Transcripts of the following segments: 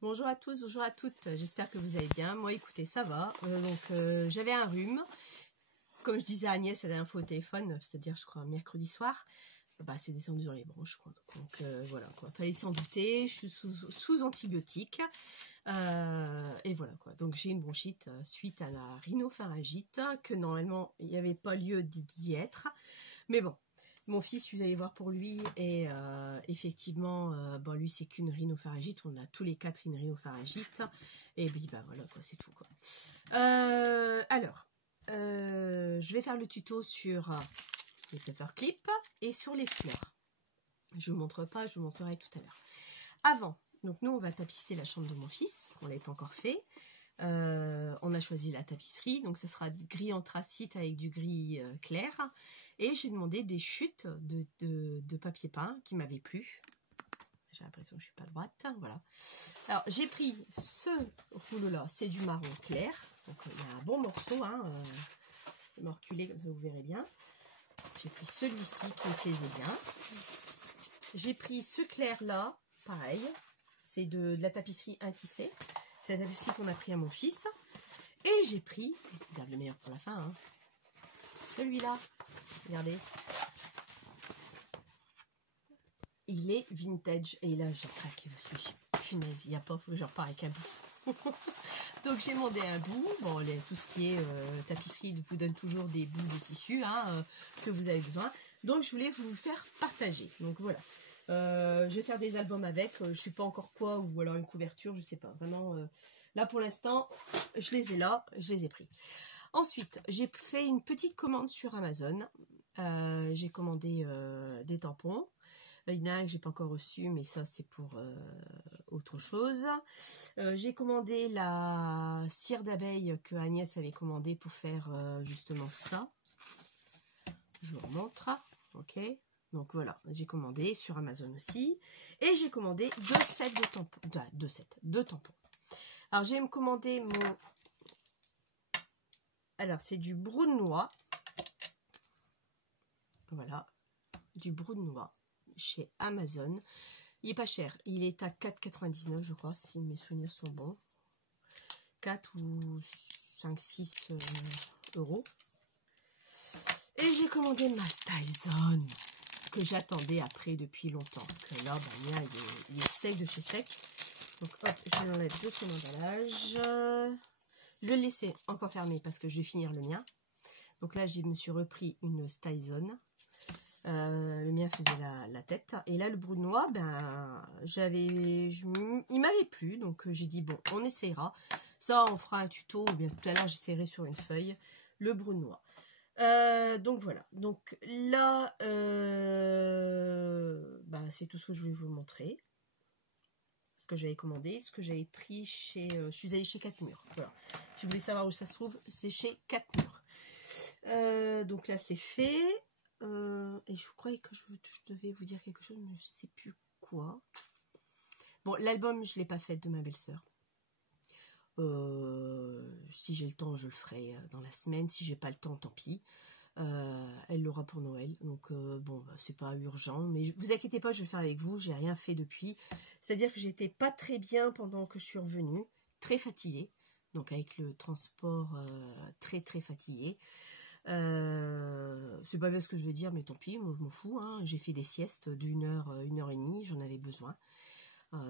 Bonjour à tous, bonjour à toutes, j'espère que vous allez bien. Moi écoutez, ça va. J'avais un rhume. Comme je disais à Agnès la dernière fois au téléphone, c'est-à-dire je crois mercredi soir, c'est descendu dans les bronches quoi. Donc voilà quoi, fallait s'en douter, je suis sous antibiotiques. Et voilà quoi, donc j'ai une bronchite suite à la rhinopharyngite, que normalement il n'y avait pas lieu d'y être. Mais bon, mon fils, je suis allée voir pour lui et effectivement, lui c'est qu'une rhinopharyngite, on a tous les quatre une rhinopharyngite et puis voilà quoi, c'est tout quoi. Je vais faire le tuto sur les paperclips et sur les fleurs. Je vous montre pas, je vous montrerai tout à l'heure. Avant, donc nous on va tapisser la chambre de mon fils, on l'avait pas encore fait. On a choisi la tapisserie, donc ce sera gris anthracite avec du gris clair. Et j'ai demandé des chutes de papier peint qui m'avaient plu. J'ai l'impression que je suis pas droite. Voilà. Alors j'ai pris ce rouleau-là, c'est du marron clair. Donc il y a un bon morceau, morculé comme ça vous verrez bien. J'ai pris celui-ci qui me plaisait bien. J'ai pris ce clair-là, pareil. C'est de la tapisserie intissée. C'est la tapisserie qu'on a pris à mon fils. Et j'ai pris, je garde le meilleur pour la fin, celui-là. Regardez. Il est vintage. Et là, j'ai craqué. Je me suis dit, punaise, il n'y a pas, faut que je repars avec un bout. Donc, j'ai demandé un bout. Bon, tout ce qui est tapisserie vous donne toujours des bouts de tissu que vous avez besoin. Donc, je voulais vous faire partager. Donc, voilà. Je vais faire des albums avec. Je ne sais pas encore quoi. Ou alors une couverture, je ne sais pas. Vraiment, là, pour l'instant, je les ai là. Je les ai pris. Ensuite, j'ai fait une petite commande sur Amazon. J'ai commandé des tampons. Il y en a un que j'ai pas encore reçu, mais ça c'est pour autre chose. J'ai commandé la cire d'abeille que Agnès avait commandé pour faire justement ça. Je vous remontre. Ok. Donc voilà, j'ai commandé sur Amazon aussi. Et j'ai commandé deux sets de tampons. Deux tampons. Alors j'ai commandé mon... Alors c'est du brou de noix. Voilà, du brou de noix chez Amazon. Il est pas cher, il est à 4,99 je crois, si mes souvenirs sont bons. 4 ou 5-6 euros. Et j'ai commandé ma Style que j'attendais après depuis longtemps. Que là, il est sec de chez sec. Donc hop, je l'enlève de son emballage. Je vais le laisser encore fermé parce que je vais finir le mien. Donc là, je me suis repris une Style. Le mien faisait la tête. Et là, le brou de noix, il m'avait plu. Donc, j'ai dit, bon, on essayera. Ça, on fera un tuto. Ou bien tout à l'heure, j'essaierai sur une feuille le brou de noix. Donc, voilà. Donc, là, c'est tout ce que je voulais vous montrer. Ce que j'avais commandé. Ce que j'avais pris chez... je suis allée chez 4 murs. Voilà. Si vous voulez savoir où ça se trouve, c'est chez 4 murs. Donc, là, c'est fait. Et je croyais que je devais vous dire quelque chose, mais je sais plus quoi. Bon, l'album, je ne l'ai pas fait de ma belle-sœur. Si j'ai le temps, je le ferai dans la semaine. Si j'ai pas le temps, tant pis. Elle l'aura pour Noël. Donc, c'est pas urgent. Mais vous inquiétez pas, je vais le faire avec vous. J'ai rien fait depuis. C'est-à-dire que j'étais pas très bien pendant que je suis revenue. Très fatiguée. Donc, avec le transport, très, très fatiguée. C'est pas bien ce que je veux dire, mais tant pis, moi je m'en fous. J'ai fait des siestes d'1 heure, 1 heure et demie, j'en avais besoin.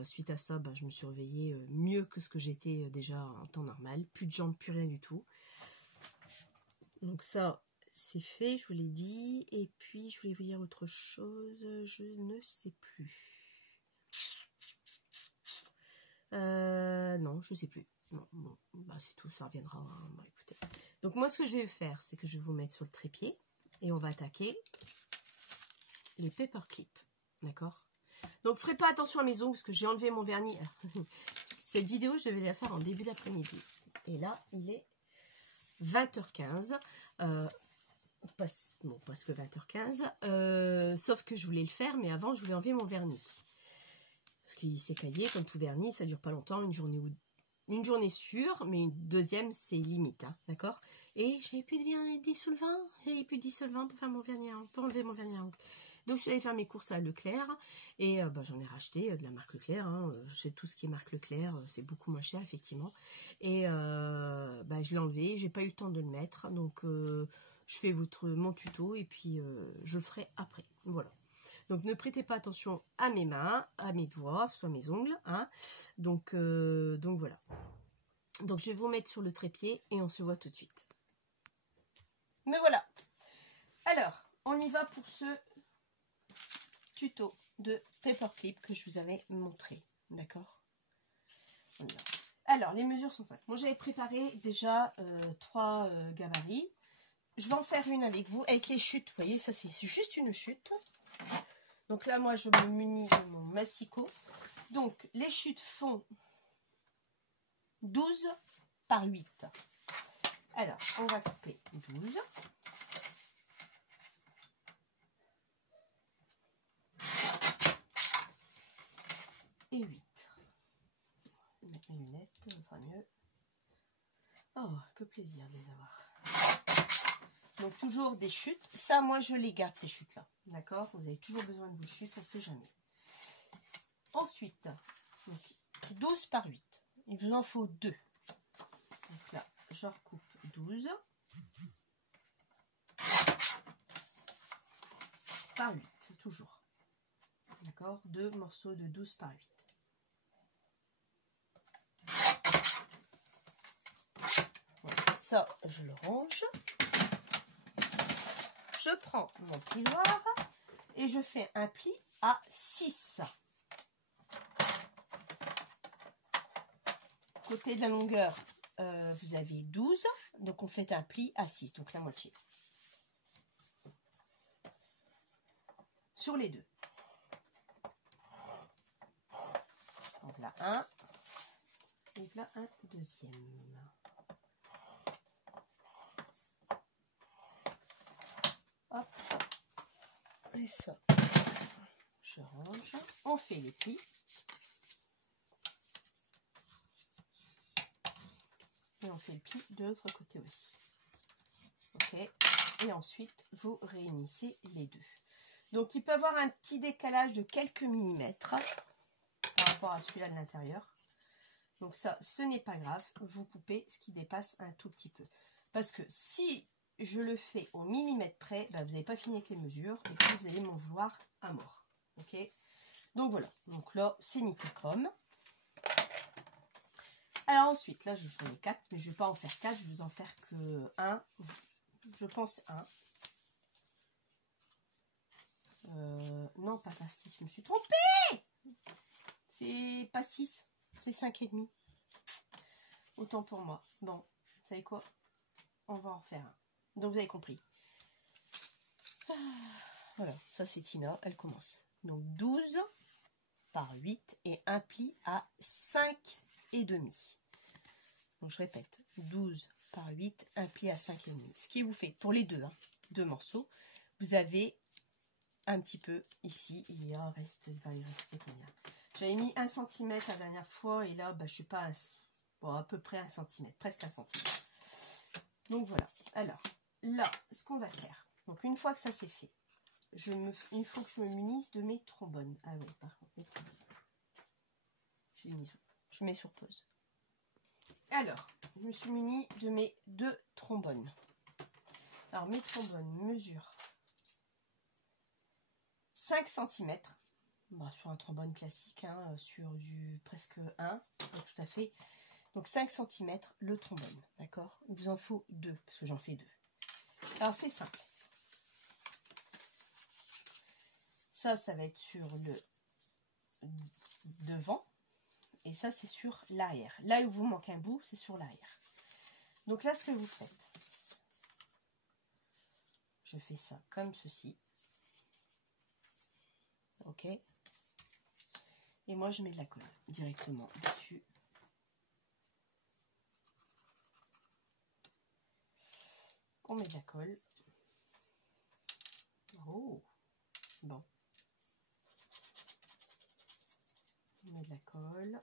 Suite à ça, je me suis réveillée mieux que ce que j'étais déjà en temps normal. Plus de jambes, plus rien du tout. Donc ça, c'est fait, je vous l'ai dit. Et puis, je voulais vous dire autre chose, je ne sais plus. Non, je ne sais plus. Non, bon, c'est tout, ça reviendra. Écoutez. Donc moi, ce que je vais faire, c'est que je vais vous mettre sur le trépied et on va attaquer les paperclips, d'accord? Donc, ferez pas attention à mes ongles parce que j'ai enlevé mon vernis. Cette vidéo, je vais la faire en début d'après-midi. Et là, il est 20h15. Presque 20h15. Sauf que je voulais le faire, mais avant, je voulais enlever mon vernis. Parce qu'il s'est caillé, comme tout vernis, ça dure pas longtemps, une journée sûre, mais une deuxième, c'est limite, d'accord? Et j'avais plus de dissolvant, pour faire mon vernis, pour enlever mon vernis à ongles. Donc je suis allée faire mes courses à Leclerc et j'en ai racheté de la marque Leclerc. Hein. J'ai tout ce qui est marque Leclerc, c'est beaucoup moins cher effectivement. Et je l'ai enlevé, j'ai pas eu le temps de le mettre, donc je fais mon tuto et puis je le ferai après. Voilà. Donc ne prêtez pas attention à mes mains, à mes doigts, soit mes ongles. Hein. Donc voilà. Donc je vais vous mettre sur le trépied et on se voit tout de suite. Me voilà. Alors, on y va pour ce tuto de paperclip que je vous avais montré. D'accord? Alors, les mesures sont faites. Moi, j'avais préparé déjà 3 gabarits. Je vais en faire une avec vous, avec les chutes. Vous voyez, ça, c'est juste une chute. Donc là, moi, je me munis de mon massicot. Donc, les chutes font 12 par 8. Alors, on va couper 12. Et 8. Je vais mettre mes lunettes, ça sera mieux. Oh, que plaisir de les avoir. Donc, toujours des chutes. Ça, moi, je les garde, ces chutes-là. D'accord? Vous avez toujours besoin de vos chutes, on ne sait jamais. Ensuite, donc, 12 par 8. Il vous en faut 2. Donc là, je recoupe 12 par 8, toujours. D'accord? 2 morceaux de 12 par 8. Voilà, ça, je le range. Je prends mon plioir et je fais un pli à 6. Côté de la longueur, vous avez 12, donc on fait un pli à 6, donc la moitié. Sur les deux. Donc là, un. Donc là, un deuxième. Hop. Et ça, je range. On fait les plis. Et on fait le pli de l'autre côté aussi. Ok. Et ensuite, vous réunissez les deux. Donc, il peut y avoir un petit décalage de quelques millimètres par rapport à celui-là de l'intérieur. Donc ça, ce n'est pas grave. Vous coupez ce qui dépasse un tout petit peu. Parce que si je le fais au millimètre près, vous n'avez pas fini avec les mesures. Et puis, vous allez m'en vouloir à mort. Ok. Donc, voilà. Donc là, c'est nickel chrome. Alors ensuite, là, j'en ai 4, mais je ne vais pas en faire 4. Je vais vous en faire que 1. Je pense 1. Non, pas 6, je me suis trompée. C'est pas 6, c'est 5,5. Autant pour moi. Bon, vous savez quoi? On va en faire un. Donc, vous avez compris. Voilà, ça c'est Tina, elle commence. Donc, 12 par 8 et un pli à 5,5. Donc, je répète, 12 par 8, un pli à 5,5. Ce qui vous fait, pour les deux, hein, 2 morceaux, vous avez un petit peu ici. Il va y rester combien? J'avais mis 1 cm la dernière fois et là, je suis pas à peu près 1 cm, presque 1 cm. Donc voilà. Alors là, ce qu'on va faire. Donc une fois que ça c'est fait, il faut que je me munisse de mes trombones. Ah oui, par contre, mes trombones. Je mets sur pause. Alors, je me suis munie de mes 2 trombones. Alors mes trombones mesurent 5 cm. Sur un trombone classique, hein, sur du presque 1, tout à fait. Donc 5 cm le trombone, d'accord? Il vous en faut 2, parce que j'en fais 2. Alors c'est simple. Ça va être sur le devant, et ça c'est sur l'arrière. Là où vous manque un bout, c'est sur l'arrière. Donc là, ce que vous faites, je fais ça comme ceci. Ok? Et moi, je mets de la colle directement dessus. On met de la colle. Oh, bon. On met de la colle.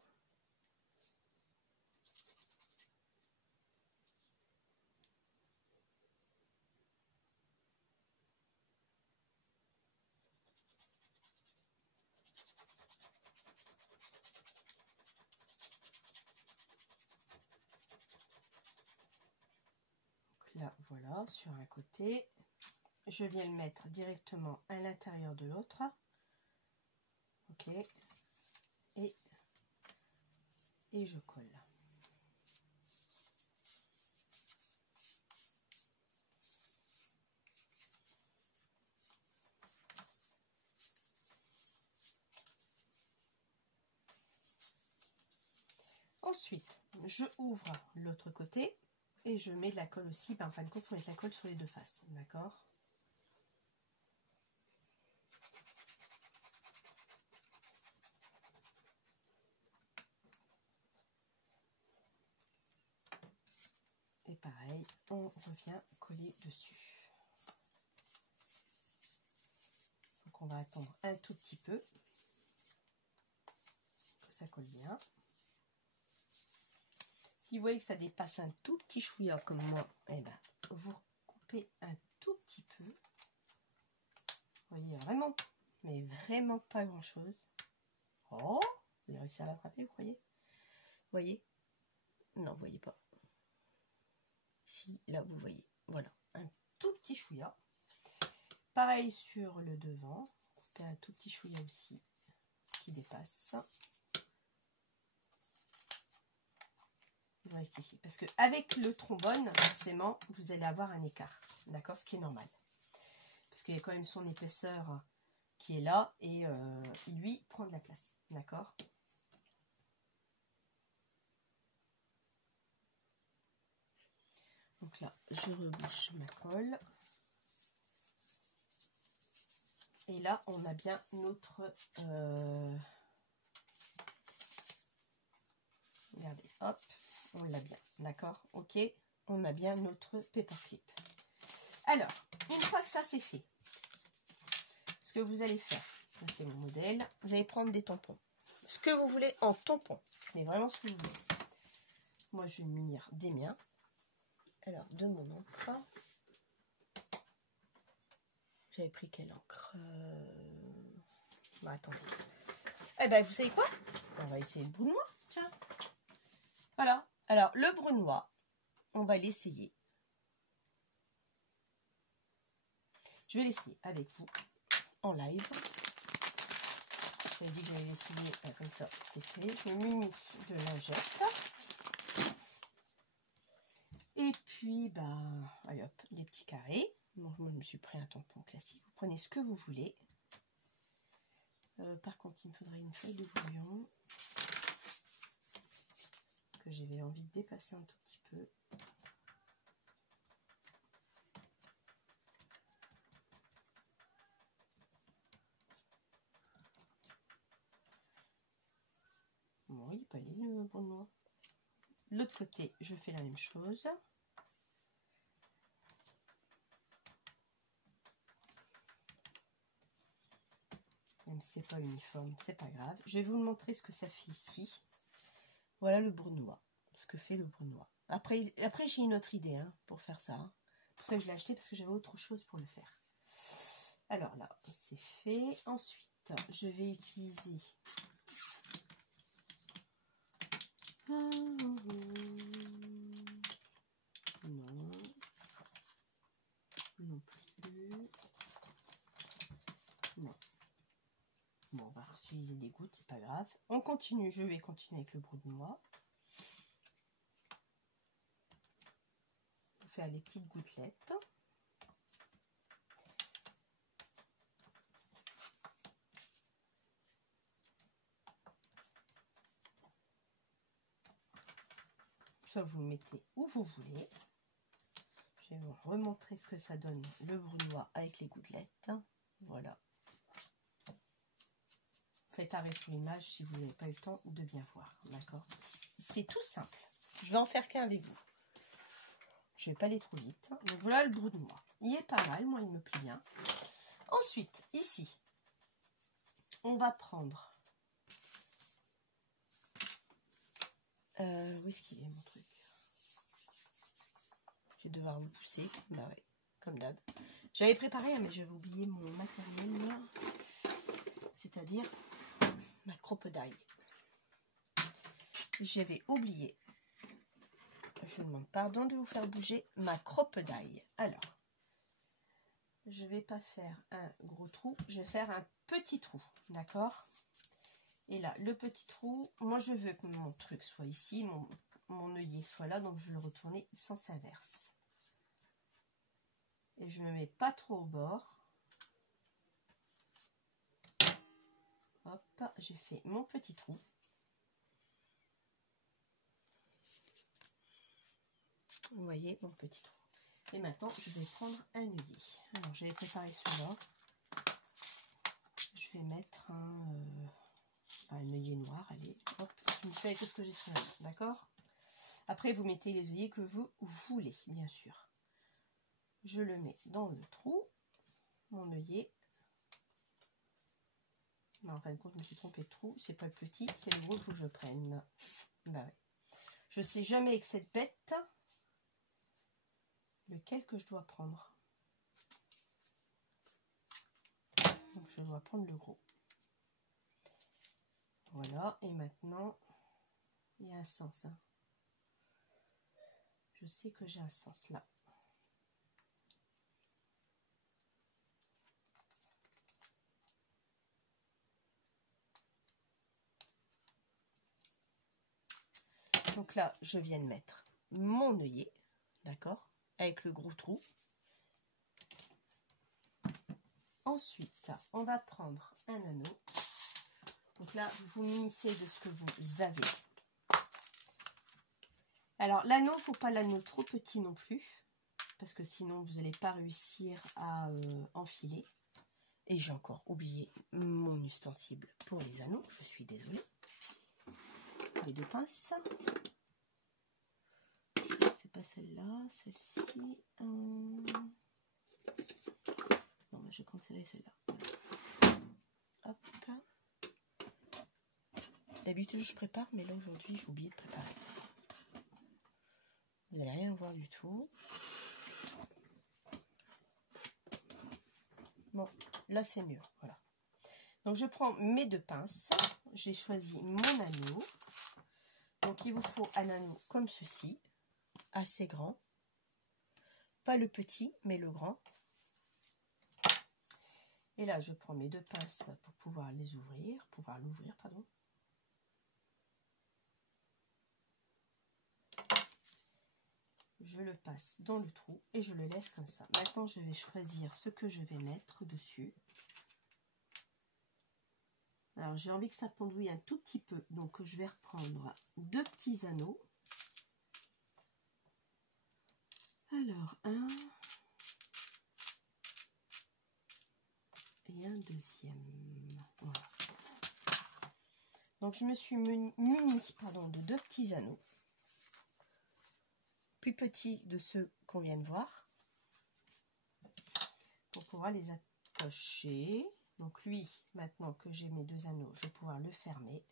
là, voilà, sur un côté. Je viens le mettre directement à l'intérieur de l'autre. Ok. Et je colle. Ensuite, je ouvre l'autre côté et je mets de la colle aussi. En fin de compte, il faut mettre la colle sur les deux faces. D'accord? Et pareil, on revient coller dessus. Donc on va attendre un tout petit peu que ça colle bien. Si vous voyez que ça dépasse un tout petit chouïa comme moi, eh ben, vous coupez un tout petit peu. Vous voyez, vraiment, mais vraiment pas grand chose. Oh, vous avez réussi à l'attraper, vous croyez? Vous voyez? Non, vous voyez pas. Si, là, vous voyez. Voilà, un tout petit chouïa. Pareil sur le devant. Coupez un tout petit chouïa aussi qui dépasse. Rectifier parce que avec le trombone forcément vous allez avoir un écart, d'accord, ce qui est normal parce qu'il y a quand même son épaisseur qui est là et lui prend de la place, d'accord. Donc là je rebouche ma colle et là on a bien notre regardez, hop, on l'a bien, d'accord, ok, on a bien notre paperclip. Alors, une fois que ça c'est fait, ce que vous allez faire, c'est mon modèle, vous allez prendre des tampons, ce que vous voulez en tampon, mais vraiment ce que vous voulez. Moi je vais munir des miens, alors de mon encre, j'avais pris quelle encre bon, attendez, eh ben vous savez quoi, on va essayer le brunois, tiens, voilà, alors le brunois, on va l'essayer. Je vais l'essayer avec vous en live. J'avais dit que j'allais l'essayer comme ça, c'est fait. Je munis de lingette. Et puis, bah, allez hop, des petits carrés. Bon, moi, je me suis pris un tampon classique. Vous prenez ce que vous voulez. Par contre, il me faudrait une feuille de brouillon. Parce que j'avais envie de dépasser un tout petit peu. Bon, il n'est pas laid le brunois. L'autre côté, je fais la même chose. Même si c'est pas uniforme, c'est pas grave. Je vais vous montrer ce que ça fait ici. Voilà le brunois, ce que fait le brunois. Après j'ai une autre idée hein, pour faire ça. Hein. C'est pour ça que je l'ai acheté parce que j'avais autre chose pour le faire. Alors là, c'est fait. Ensuite, je vais utiliser non. Non plus. Non. Bon, on va utiliser des gouttes, c'est pas grave. On continue, je vais continuer avec le brunois. Pour faire les petites gouttelettes. Ça, vous le mettez où vous voulez. Je vais vous remontrer ce que ça donne le brunois avec les gouttelettes. Voilà. Faites arrêt sur l'image si vous n'avez pas eu le temps de bien voir. D'accord? C'est tout simple. Je vais en faire qu'un avec vous. Je ne vais pas aller trop vite. Donc voilà le brunois. Il est pas mal, moi il me plaît bien. Ensuite, ici, on va prendre... où est-ce qu'il est mon truc? Je vais devoir vous pousser. Bah ouais, comme d'hab. J'avais préparé, mais j'avais oublié mon matériel là. C'est-à-dire ma crocodile. J'avais oublié je demande pardon de vous faire bouger ma crocodile. Alors, je vais pas faire un gros trou, je vais faire un petit trou, d'accord? Et là, le petit trou, moi je veux que mon truc soit ici, mon œillet soit là, donc je vais le retourner sens inverse. Et je ne me mets pas trop au bord. Hop, j'ai fait mon petit trou. Vous voyez mon petit trou. Et maintenant, je vais prendre un œillet. Alors, j'avais préparé celui-là. Je vais mettre un œillet noir. Allez, hop, je me fais avec tout ce que j'ai sur la main, d'accord? Après, vous mettez les œillets que vous voulez, bien sûr. Je le mets dans le trou, mon œillet. Mais en fin de compte, je me suis trompée de trou. C'est pas le petit, c'est le gros que je prenne. Bah ouais. Je sais jamais avec cette bête lequel que je dois prendre. Donc je dois prendre le gros. Voilà, et maintenant, il y a un sens. Hein. Je sais que j'ai un sens là. Donc là, je viens de mettre mon œillet, d'accord, avec le gros trou. Ensuite, on va prendre un anneau. Donc là, vous vous munissez de ce que vous avez. Alors, l'anneau, il ne faut pas l'anneau trop petit non plus, parce que sinon, vous n'allez pas réussir à enfiler. Et j'ai encore oublié mon ustensile pour les anneaux, je suis désolée. Les deux pinces. C'est pas celle-là, celle-ci. Non, bah, je vais prendre celle-là et celle-là. Voilà. Hop. D'habitude, je prépare, mais là, aujourd'hui, j'ai oublié de préparer. Vous n'allez rien voir du tout. Bon, là, c'est mieux. Voilà. Donc, je prends mes deux pinces. J'ai choisi mon anneau. Donc, il vous faut un anneau comme ceci, assez grand. Pas le petit, mais le grand. Et là, je prends mes deux pinces pour pouvoir les ouvrir, l'ouvrir, pardon. Je le passe dans le trou et je le laisse comme ça. Maintenant, je vais choisir ce que je vais mettre dessus. Alors, j'ai envie que ça pendouille un tout petit peu. Donc, je vais reprendre deux petits anneaux. Alors, un et un deuxième. Voilà. Donc, je me suis munie de deux petits anneaux. Plus petits de ceux qu'on vient de voir. Pour pouvoir les attacher. Donc lui, maintenant que j'ai mes deux anneaux, je vais pouvoir le fermer.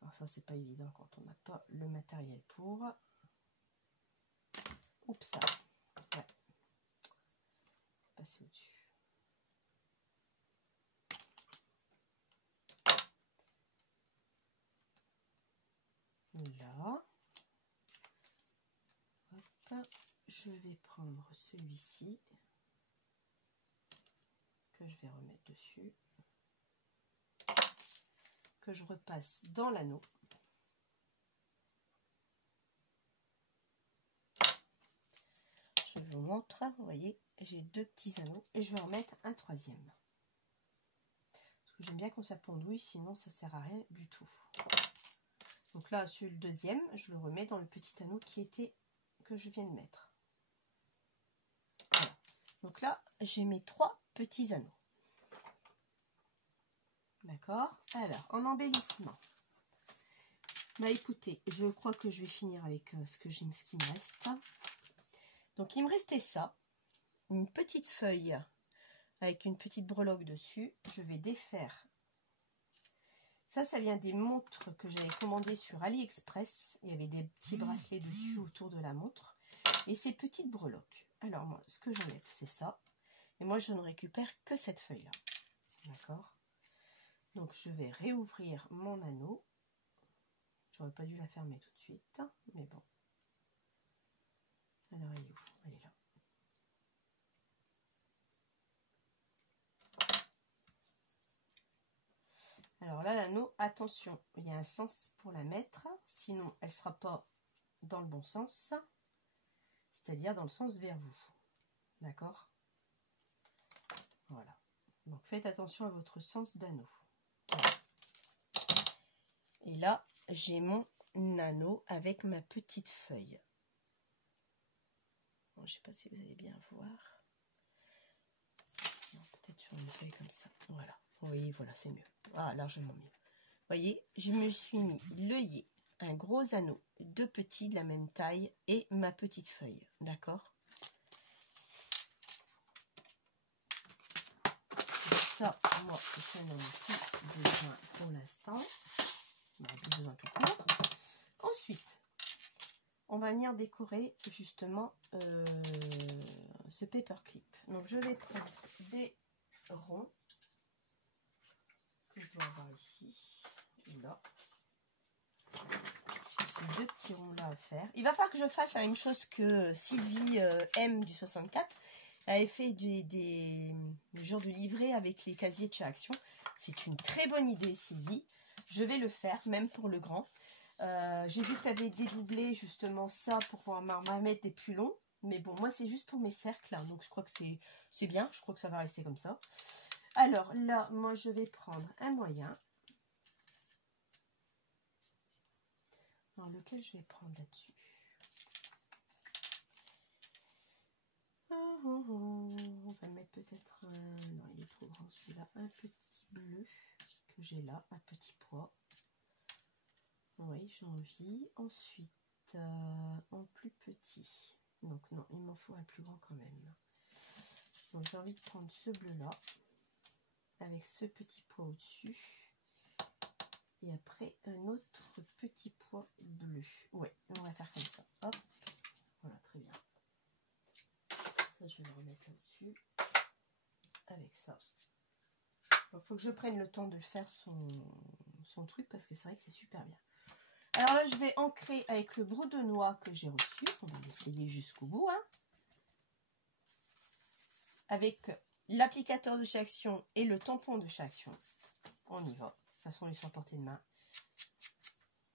Alors ça, c'est pas évident quand on n'a pas le matériel pour. Oups, ça. Ouais. Passer au-dessus. Là. Hop. Je vais prendre celui-ci que je vais remettre dessus, que je repasse dans l'anneau. Je vous montre, vous voyez, j'ai deux petits anneaux et je vais en mettre un troisième. Parce que j'aime bien quand ça pendouille, sinon ça sert à rien du tout. Donc là, sur le deuxième, je le remets dans le petit anneau que je viens de mettre. Voilà. Donc là, j'ai mes trois petits anneaux. D'accord? Alors, en embellissement. Bah écoutez, je crois que je vais finir avec ce qui me reste. Donc il me restait ça, une petite feuille avec une petite breloque dessus. Je vais défaire. Ça vient des montres que j'avais commandées sur AliExpress. Il y avait des petits bracelets dessus autour de la montre. et ces petites breloques. Alors moi, ce que j'enlève, c'est ça. Et moi, je ne récupère que cette feuille-là. D'accord? Donc, je vais réouvrir mon anneau. J'aurais pas dû la fermer tout de suite, mais bon. Alors, elle est où? Elle est là. Alors là, l'anneau, attention, il y a un sens pour la mettre, sinon elle ne sera pas dans le bon sens, c'est-à-dire dans le sens vers vous. D'accord? Voilà. Donc faites attention à votre sens d'anneau. Voilà. Et là, j'ai mon anneau avec ma petite feuille. Bon, je ne sais pas si vous allez bien voir. Peut-être sur une feuille comme ça. Voilà. Oui, voilà, c'est mieux. Ah, largement mieux. Vous voyez, je me suis mis l'œillet, un gros anneau, deux petits de la même taille et ma petite feuille. D'accord? Ça, moi, je n'en ai plus besoin pour l'instant. On a plus besoin tout court. Ensuite, on va venir décorer justement ce paperclip. Donc, je vais prendre des ronds que je dois avoir ici et là. J'ai ces deux petits ronds là à faire. Il va falloir que je fasse la même chose que Sylvie M du 64. Elle avait fait des genres de livrets avec les casiers de chez Action. C'est une très bonne idée, Sylvie. Je vais le faire, même pour le grand. J'ai vu que tu avais dédoublé justement ça pour pouvoir mettre des plus longs. Mais bon, moi, c'est juste pour mes cercles, là. Donc, je crois que c'est bien. Je crois que ça va rester comme ça. Alors, là, moi, je vais prendre un moyen. Alors, lequel je vais prendre là-dessus? On va mettre peut-être non, il est trop grand celui-là. Un petit bleu que j'ai là, un petit pois. Oui, j'ai envie. Ensuite, en plus petit. Donc non, il m'en faut un plus grand quand même. Donc j'ai envie de prendre ce bleu-là avec ce petit pois au-dessus. Et après, un autre petit pois bleu. Ouais, on va faire comme ça. Hop, voilà, très bien. Ça, je vais le remettre là-dessus. Avec ça. Il faut que je prenne le temps de faire son truc parce que c'est vrai que c'est super bien. Alors là, je vais ancrer avec le brou de noix que j'ai reçu. On va l'essayer jusqu'au bout. Hein. Avec l'applicateur de chez Action et le tampon de chez Action. On y va. De toute façon, ils sont à portée de main.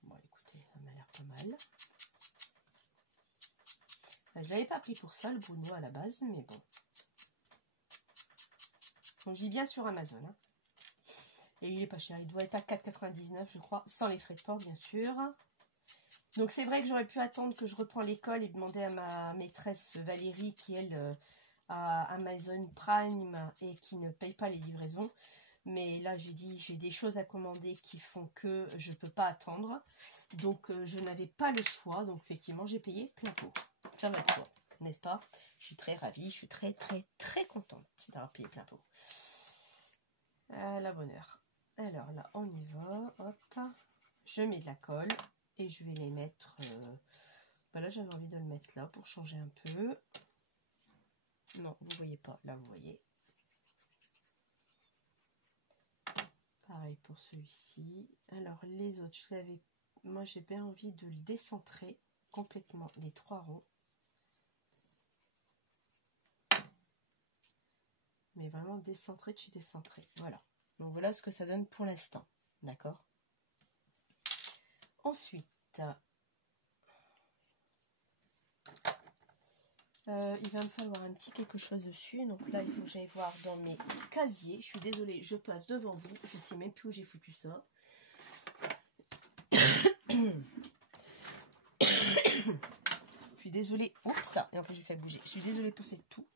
Bon, écoutez, ça m'a l'air pas mal. Je ne l'avais pas pris pour ça, le brou de noix à la base, mais bon. Donc, j'y bien sur Amazon. Hein. Et il est pas cher. Il doit être à 4,99 je crois, sans les frais de port, bien sûr. Donc, c'est vrai que j'aurais pu attendre que je reprends l'école et demander à ma maîtresse Valérie, qui, elle, a Amazon Prime et qui ne paye pas les livraisons. Mais là, j'ai dit, j'ai des choses à commander qui font que je ne peux pas attendre. Donc, je n'avais pas le choix. Donc, effectivement, j'ai payé plein pot. Ça va de soi, n'est-ce pas? Je suis très ravie. Je suis très, très, très contente d'avoir payé plein pot. La bonne heure. Alors là, on y va. Hop. Je mets de la colle et je vais les mettre... là, j'avais envie de le mettre là pour changer un peu. Non, vous voyez pas. Là, vous voyez. Pareil pour celui-ci. Alors, les autres, moi, j'ai bien envie de le décentrer complètement, les trois ronds. Mais vraiment décentré de chez décentré. Voilà. Donc, voilà ce que ça donne pour l'instant. D'accord? Ensuite, il va me falloir un petit quelque chose dessus. Donc là, il faut que j'aille voir dans mes casiers. Je suis désolée, je passe devant vous. Je ne sais même plus où j'ai foutu ça. Je suis désolée. Oups, ça. Et en plus, j'ai fait bouger. Je suis désolée pour cette toux.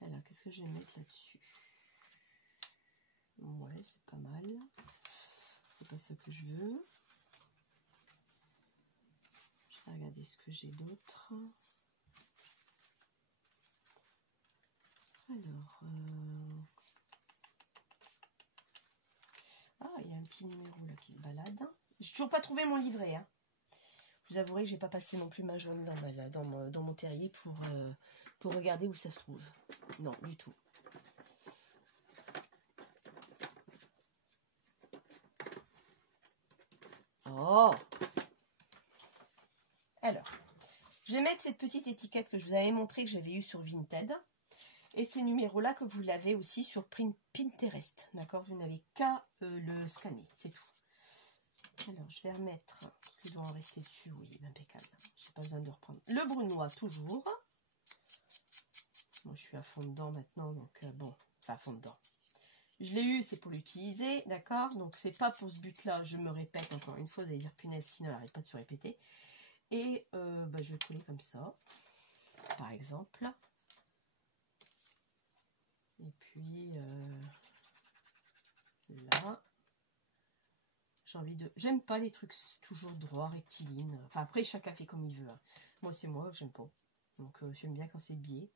Alors, qu'est-ce que je vais mettre là-dessus? Ouais, c'est pas mal. C'est pas ça que je veux. Je vais regarder ce que j'ai d'autre. Alors, petit numéro là qui se balade. J'ai toujours pas trouvé mon livret. Hein. Je vous avouerai que j'ai pas passé non plus ma journée dans mon terrier pour regarder où ça se trouve. Non, du tout. Oh! Alors, je vais mettre cette petite étiquette que je vous avais montré que j'avais eue sur Vinted. Et ces numéros-là que vous l'avez aussi sur Pinterest. D'accord? Vous n'avez qu'à le scanner, c'est tout. Alors, je vais remettre, parce qu'il doit en rester dessus, oui, impeccable. Je n'ai pas besoin de reprendre. Le brunois, toujours. Moi, je suis à fond dedans maintenant, donc bon, enfin à fond dedans. Je l'ai eu, c'est pour l'utiliser, d'accord? Donc, c'est pas pour ce but-là, je me répète encore une fois, vous allez dire, punaise, Tina, arrête pas de se répéter. Et je vais coller comme ça, par exemple. Et puis, là, j'ai envie de... J'aime pas les trucs toujours droits, rectilignes. Enfin, après, chacun fait comme il veut. Hein. Moi, c'est moi, j'aime pas. Donc, j'aime bien quand c'est biais.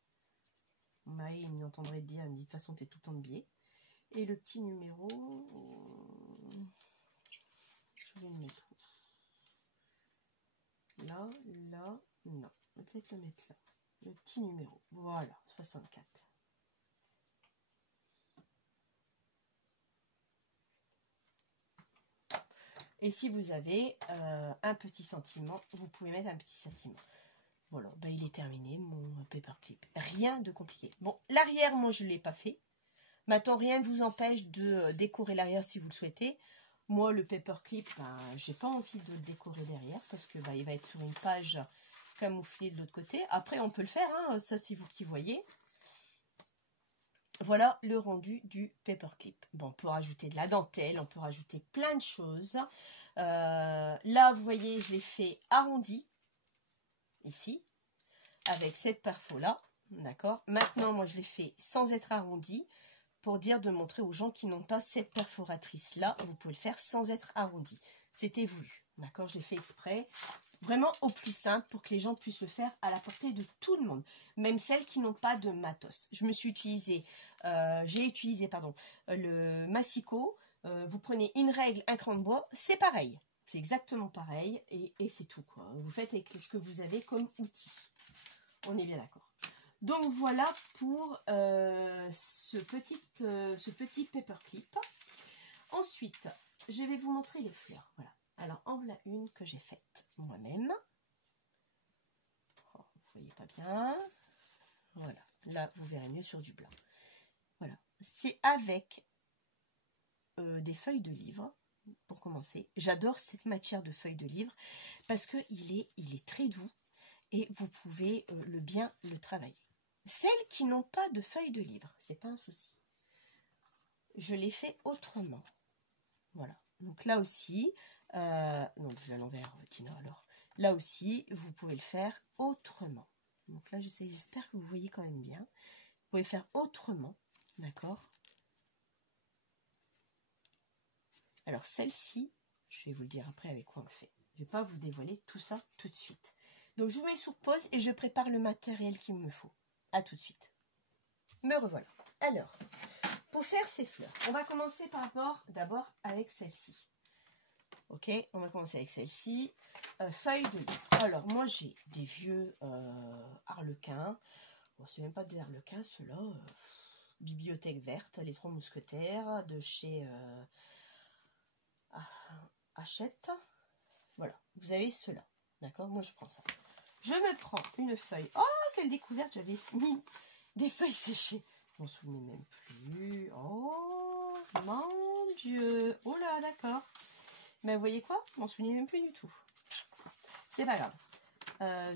Maë, il m'entendrait dire, il me dit, de toute façon, t'es tout le temps de biais. Et le petit numéro, je vais le mettre là, là, non. Peut-être le mettre là. Le petit numéro, voilà, 64. Et si vous avez un petit sentiment, vous pouvez mettre un petit sentiment. Voilà, ben il est terminé, mon paperclip. Rien de compliqué. Bon, l'arrière, moi, je ne l'ai pas fait. Maintenant, rien ne vous empêche de décorer l'arrière si vous le souhaitez. Moi, le paperclip, ben, j'ai pas envie de le décorer derrière parce que ben, il va être sur une page camouflée de l'autre côté. Après, on peut le faire, hein, ça c'est vous qui voyez. Voilà le rendu du paperclip. Bon, on peut rajouter de la dentelle, on peut rajouter plein de choses. Là, vous voyez, je l'ai fait arrondi, ici, avec cette perfo-là, d'accord? Maintenant, moi, je l'ai fait sans être arrondi, pour dire de montrer aux gens qui n'ont pas cette perforatrice-là, vous pouvez le faire sans être arrondi. C'était voulu, d'accord? Je l'ai fait exprès, vraiment au plus simple pour que les gens puissent le faire à la portée de tout le monde, même celles qui n'ont pas de matos. Je me suis utilisé, j'ai utilisé, pardon, le massicot. Vous prenez une règle, un cran de bois, c'est pareil. C'est exactement pareil et c'est tout, quoi. Vous faites avec ce que vous avez comme outil. On est bien d'accord. Donc voilà pour ce petit paperclip. Ensuite, je vais vous montrer les fleurs. Voilà. Alors, en voilà une que j'ai faite moi-même. Oh, vous ne voyez pas bien. Voilà. Là, vous verrez mieux sur du blanc. Voilà. C'est avec des feuilles de livre, pour commencer. J'adore cette matière de feuilles de livre parce qu'il est très doux et vous pouvez bien le travailler. Celles qui n'ont pas de feuilles de livre, c'est pas un souci. Je l'ai fait autrement. Voilà. Donc là aussi, non, je vais à l'envers, Tina, alors. Là aussi, vous pouvez le faire autrement. Donc là, j'espère que vous voyez quand même bien. Vous pouvez le faire autrement, d'accord? Alors celle-ci, je vais vous le dire après avec quoi on le fait. Je ne vais pas vous dévoiler tout ça tout de suite. Donc je vous mets sur pause et je prépare le matériel qu'il me faut. A tout de suite. Me revoilà. Alors, pour faire ces fleurs, on va commencer d'abord avec celle-ci. Ok, on va commencer avec celle-ci. Feuilles de livre. Alors, moi, j'ai des vieux harlequins. Bon, c'est même pas des harlequins, ceux-là. Bibliothèque verte, les 3 mousquetaires de chez Hachette. Voilà, vous avez ceux-là. D'accord, moi, je prends ça. Je me prends une feuille. Oh, quelle découverte! J'avais mis des feuilles séchées. Je m'en souvenais même plus. Oh, mon Dieu. Oh là, d'accord. Mais vous voyez quoi? Je m'en souvenais même plus du tout. C'est pas grave.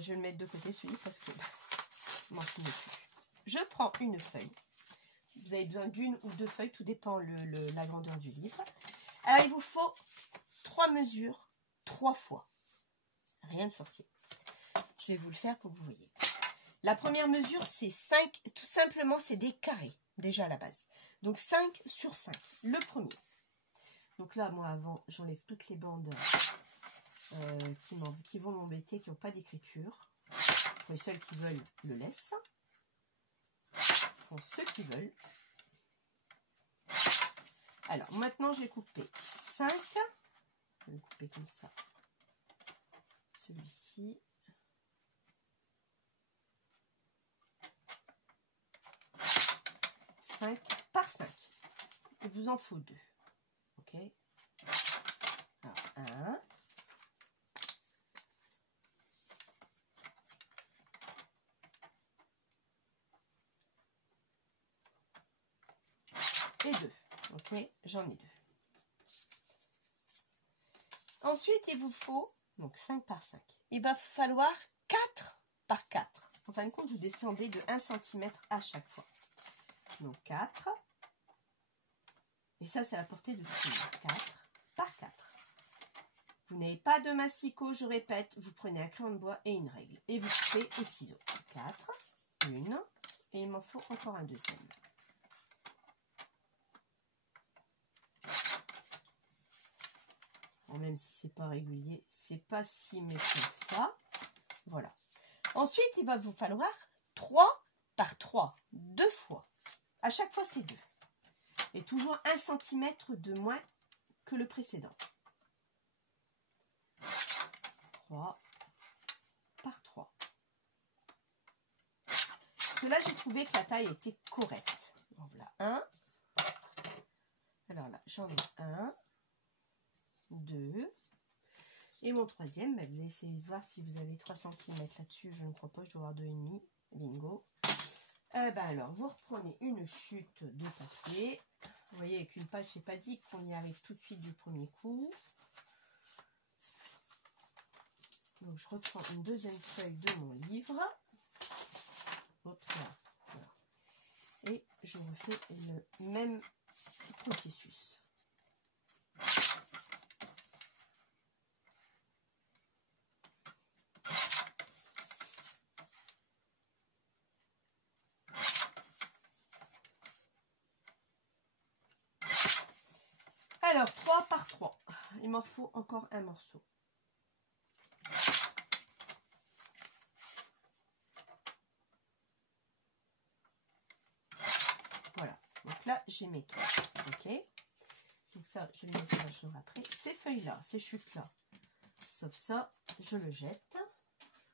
Je vais le mettre de côté, celui-là, parce que je m'en souvenais plus. Je prends une feuille. Vous avez besoin d'une ou 2 feuilles, tout dépend la grandeur du livre. Alors, il vous faut 3 mesures, 3 fois. Rien de sorcier. Je vais vous le faire pour que vous voyez. La première mesure, c'est 5. Tout simplement, c'est des carrés, déjà à la base. Donc, 5 sur 5. Le premier. Donc là, moi, avant, j'enlève toutes les bandes qui vont m'embêter, qui n'ont pas d'écriture. Pour les seuls qui veulent, le laisse. Pour ceux qui veulent. Alors, maintenant, je vais couper 5. Je vais le couper comme ça. Celui-ci. 5 par 5. Il vous en faut 2. Ok. Alors, 1. Et 2. Ok, j'en ai 2. Ensuite, il vous faut, donc 5 par 5. Il va falloir 4 par 4. En fin de compte, vous descendez de 1 cm à chaque fois. Donc 4. Et ça, c'est la portée de tout le monde. 4 par 4. Vous n'avez pas de massicot, je répète, vous prenez un crayon de bois et une règle. Et vous coupez au ciseau. 4, 1, et il m'en faut encore un deuxième. Bon, même si c'est pas régulier, c'est pas si méchant que ça. Voilà. Ensuite, il va vous falloir 3 par 3, 2 fois. À chaque fois, c'est 2. Et toujours 1 cm de moins que le précédent. 3 par 3. Parce que là, j'ai trouvé que la taille était correcte. Donc voilà, 1. Alors là, j'en ai 1, 2. Et mon troisième, bah, vous essayez de voir si vous avez 3 cm là-dessus. Je ne crois pas, je dois avoir 2,5. Bingo. Alors, vous reprenez une chute de papier. Vous voyez, avec une page, je n'ai pas dit qu'on y arrive tout de suite du premier coup. Donc, je reprends une deuxième feuille de mon livre. Oups, là. Voilà. Et je refais le même processus. Alors, 3 par 3. Il m'en faut encore un morceau. Voilà. Donc là, j'ai mes 3. Ok. Donc ça, je le mettrai un jour après. Ces feuilles-là, ces chutes-là, sauf ça, je le jette.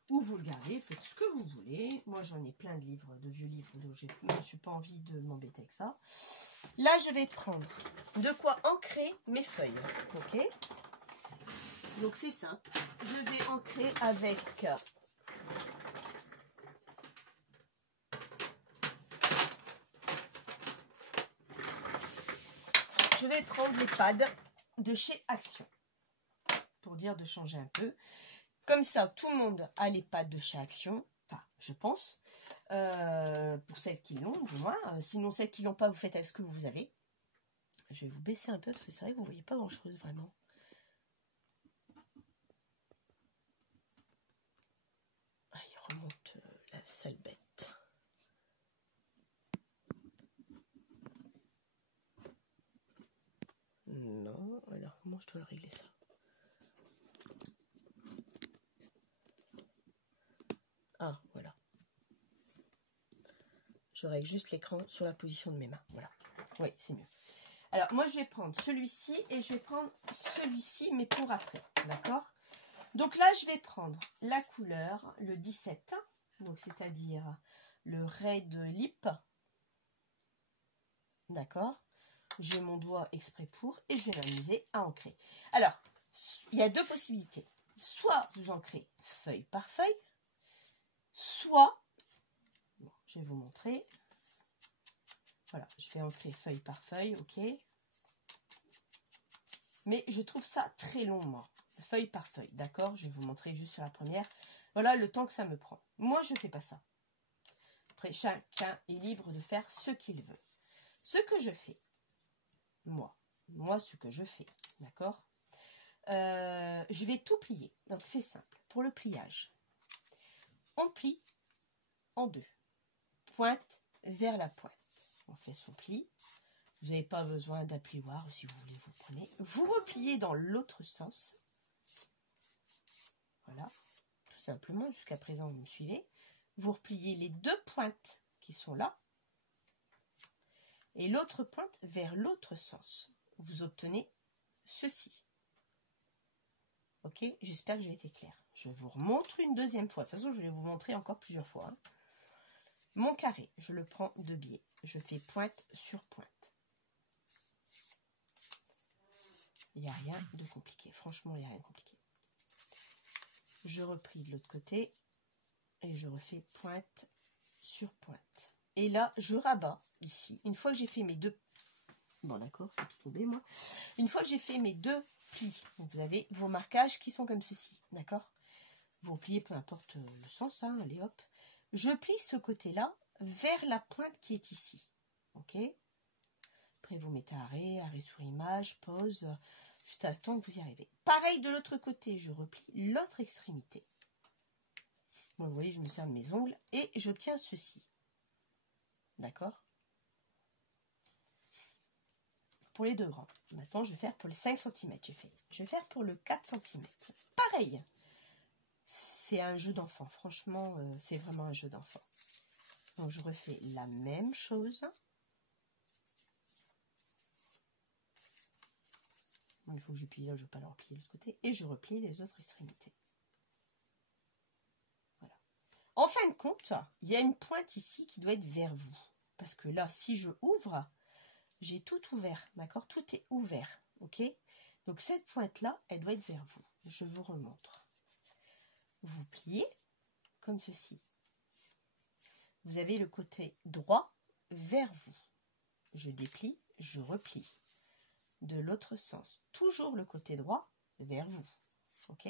Ou vous le gardez, faites ce que vous voulez. Moi, j'en ai plein de livres, de vieux livres, donc je ne suis pas envie de m'embêter avec ça. Là, je vais prendre de quoi ancrer mes feuilles. Ok. Donc, c'est simple. Je vais ancrer avec... Je vais prendre les pads de chez Action. Pour dire de changer un peu. Comme ça, tout le monde a les pads de chez Action. Enfin, je pense. Pour celles qui l'ont, du moins. Sinon, celles qui l'ont pas, vous faites avec ce que vous avez. Je vais vous baisser un peu parce que c'est vrai que vous ne voyez pas grand-chose vraiment. Ah, il remonte la sale bête. Non, alors comment je dois le régler ça? Ah, voilà. Je règle juste l'écran sur la position de mes mains. Voilà. Oui, c'est mieux. Alors, moi, je vais prendre celui-ci et je vais prendre celui-ci, mais pour après. D'accord? Donc là, je vais prendre la couleur, le 17, donc c'est-à-dire le Red Lip. D'accord? J'ai mon doigt exprès pour et je vais m'amuser à ancrer. Alors, il y a deux possibilités. Soit vous ancrez feuille par feuille, soit, bon, je vais vous montrer. Voilà, je vais ancrer feuille par feuille, ok? Mais je trouve ça très long, moi. Feuille par feuille, d'accord? Je vais vous montrer juste sur la première. Voilà le temps que ça me prend. Moi, je ne fais pas ça. Après, chacun est libre de faire ce qu'il veut. Ce que je fais, moi ce que je fais, d'accord? Je vais tout plier. Donc, c'est simple. Pour le pliage, on plie en deux. Pointe vers la pointe. On fait son pli. Vous n'avez pas besoin d'un plioir. Si vous voulez, vous le prenez. Vous repliez dans l'autre sens. Voilà. Tout simplement, jusqu'à présent, vous me suivez. Vous repliez les deux pointes qui sont là. Et l'autre pointe vers l'autre sens. Vous obtenez ceci. Ok, j'espère que j'ai été claire. Je vous remontre une deuxième fois. De toute façon, je vais vous montrer encore plusieurs fois. Hein. Mon carré, je le prends de biais. Je fais pointe sur pointe. Il n'y a rien de compliqué. Franchement, il n'y a rien de compliqué. Je replie de l'autre côté et je refais pointe sur pointe. Et là, je rabats ici. Une fois que j'ai fait mes deux... Bon, d'accord, je vais tout tomber, moi. Une fois que j'ai fait mes deux plis, donc vous avez vos marquages qui sont comme ceci, d'accord? Vous pliez, peu importe le sens, hein, allez hop. Je plie ce côté-là vers la pointe qui est ici, ok? Après, vous mettez arrêt sur image, pause, juste à temps que vous y arrivez. Pareil de l'autre côté, je replie l'autre extrémité. Bon, vous voyez, je me sers de mes ongles et j'obtiens ceci, d'accord? Pour les deux grands. Maintenant, je vais faire pour les 5 cm, j'ai fait. Je vais faire pour le 4 cm. Pareil. C'est un jeu d'enfant. Franchement, c'est vraiment un jeu d'enfant. Donc, je refais la même chose. Il faut que je plie là, je ne veux pas le replier de l'autre côté. Et je replie les autres extrémités. Voilà. En fin de compte, il y a une pointe ici qui doit être vers vous. Parce que là, si je ouvre... J'ai tout ouvert, d'accord? Tout est ouvert, ok? Donc, cette pointe-là, elle doit être vers vous. Je vous remontre. Vous pliez comme ceci. Vous avez le côté droit vers vous. Je déplie, je replie. De l'autre sens. Toujours le côté droit vers vous, ok?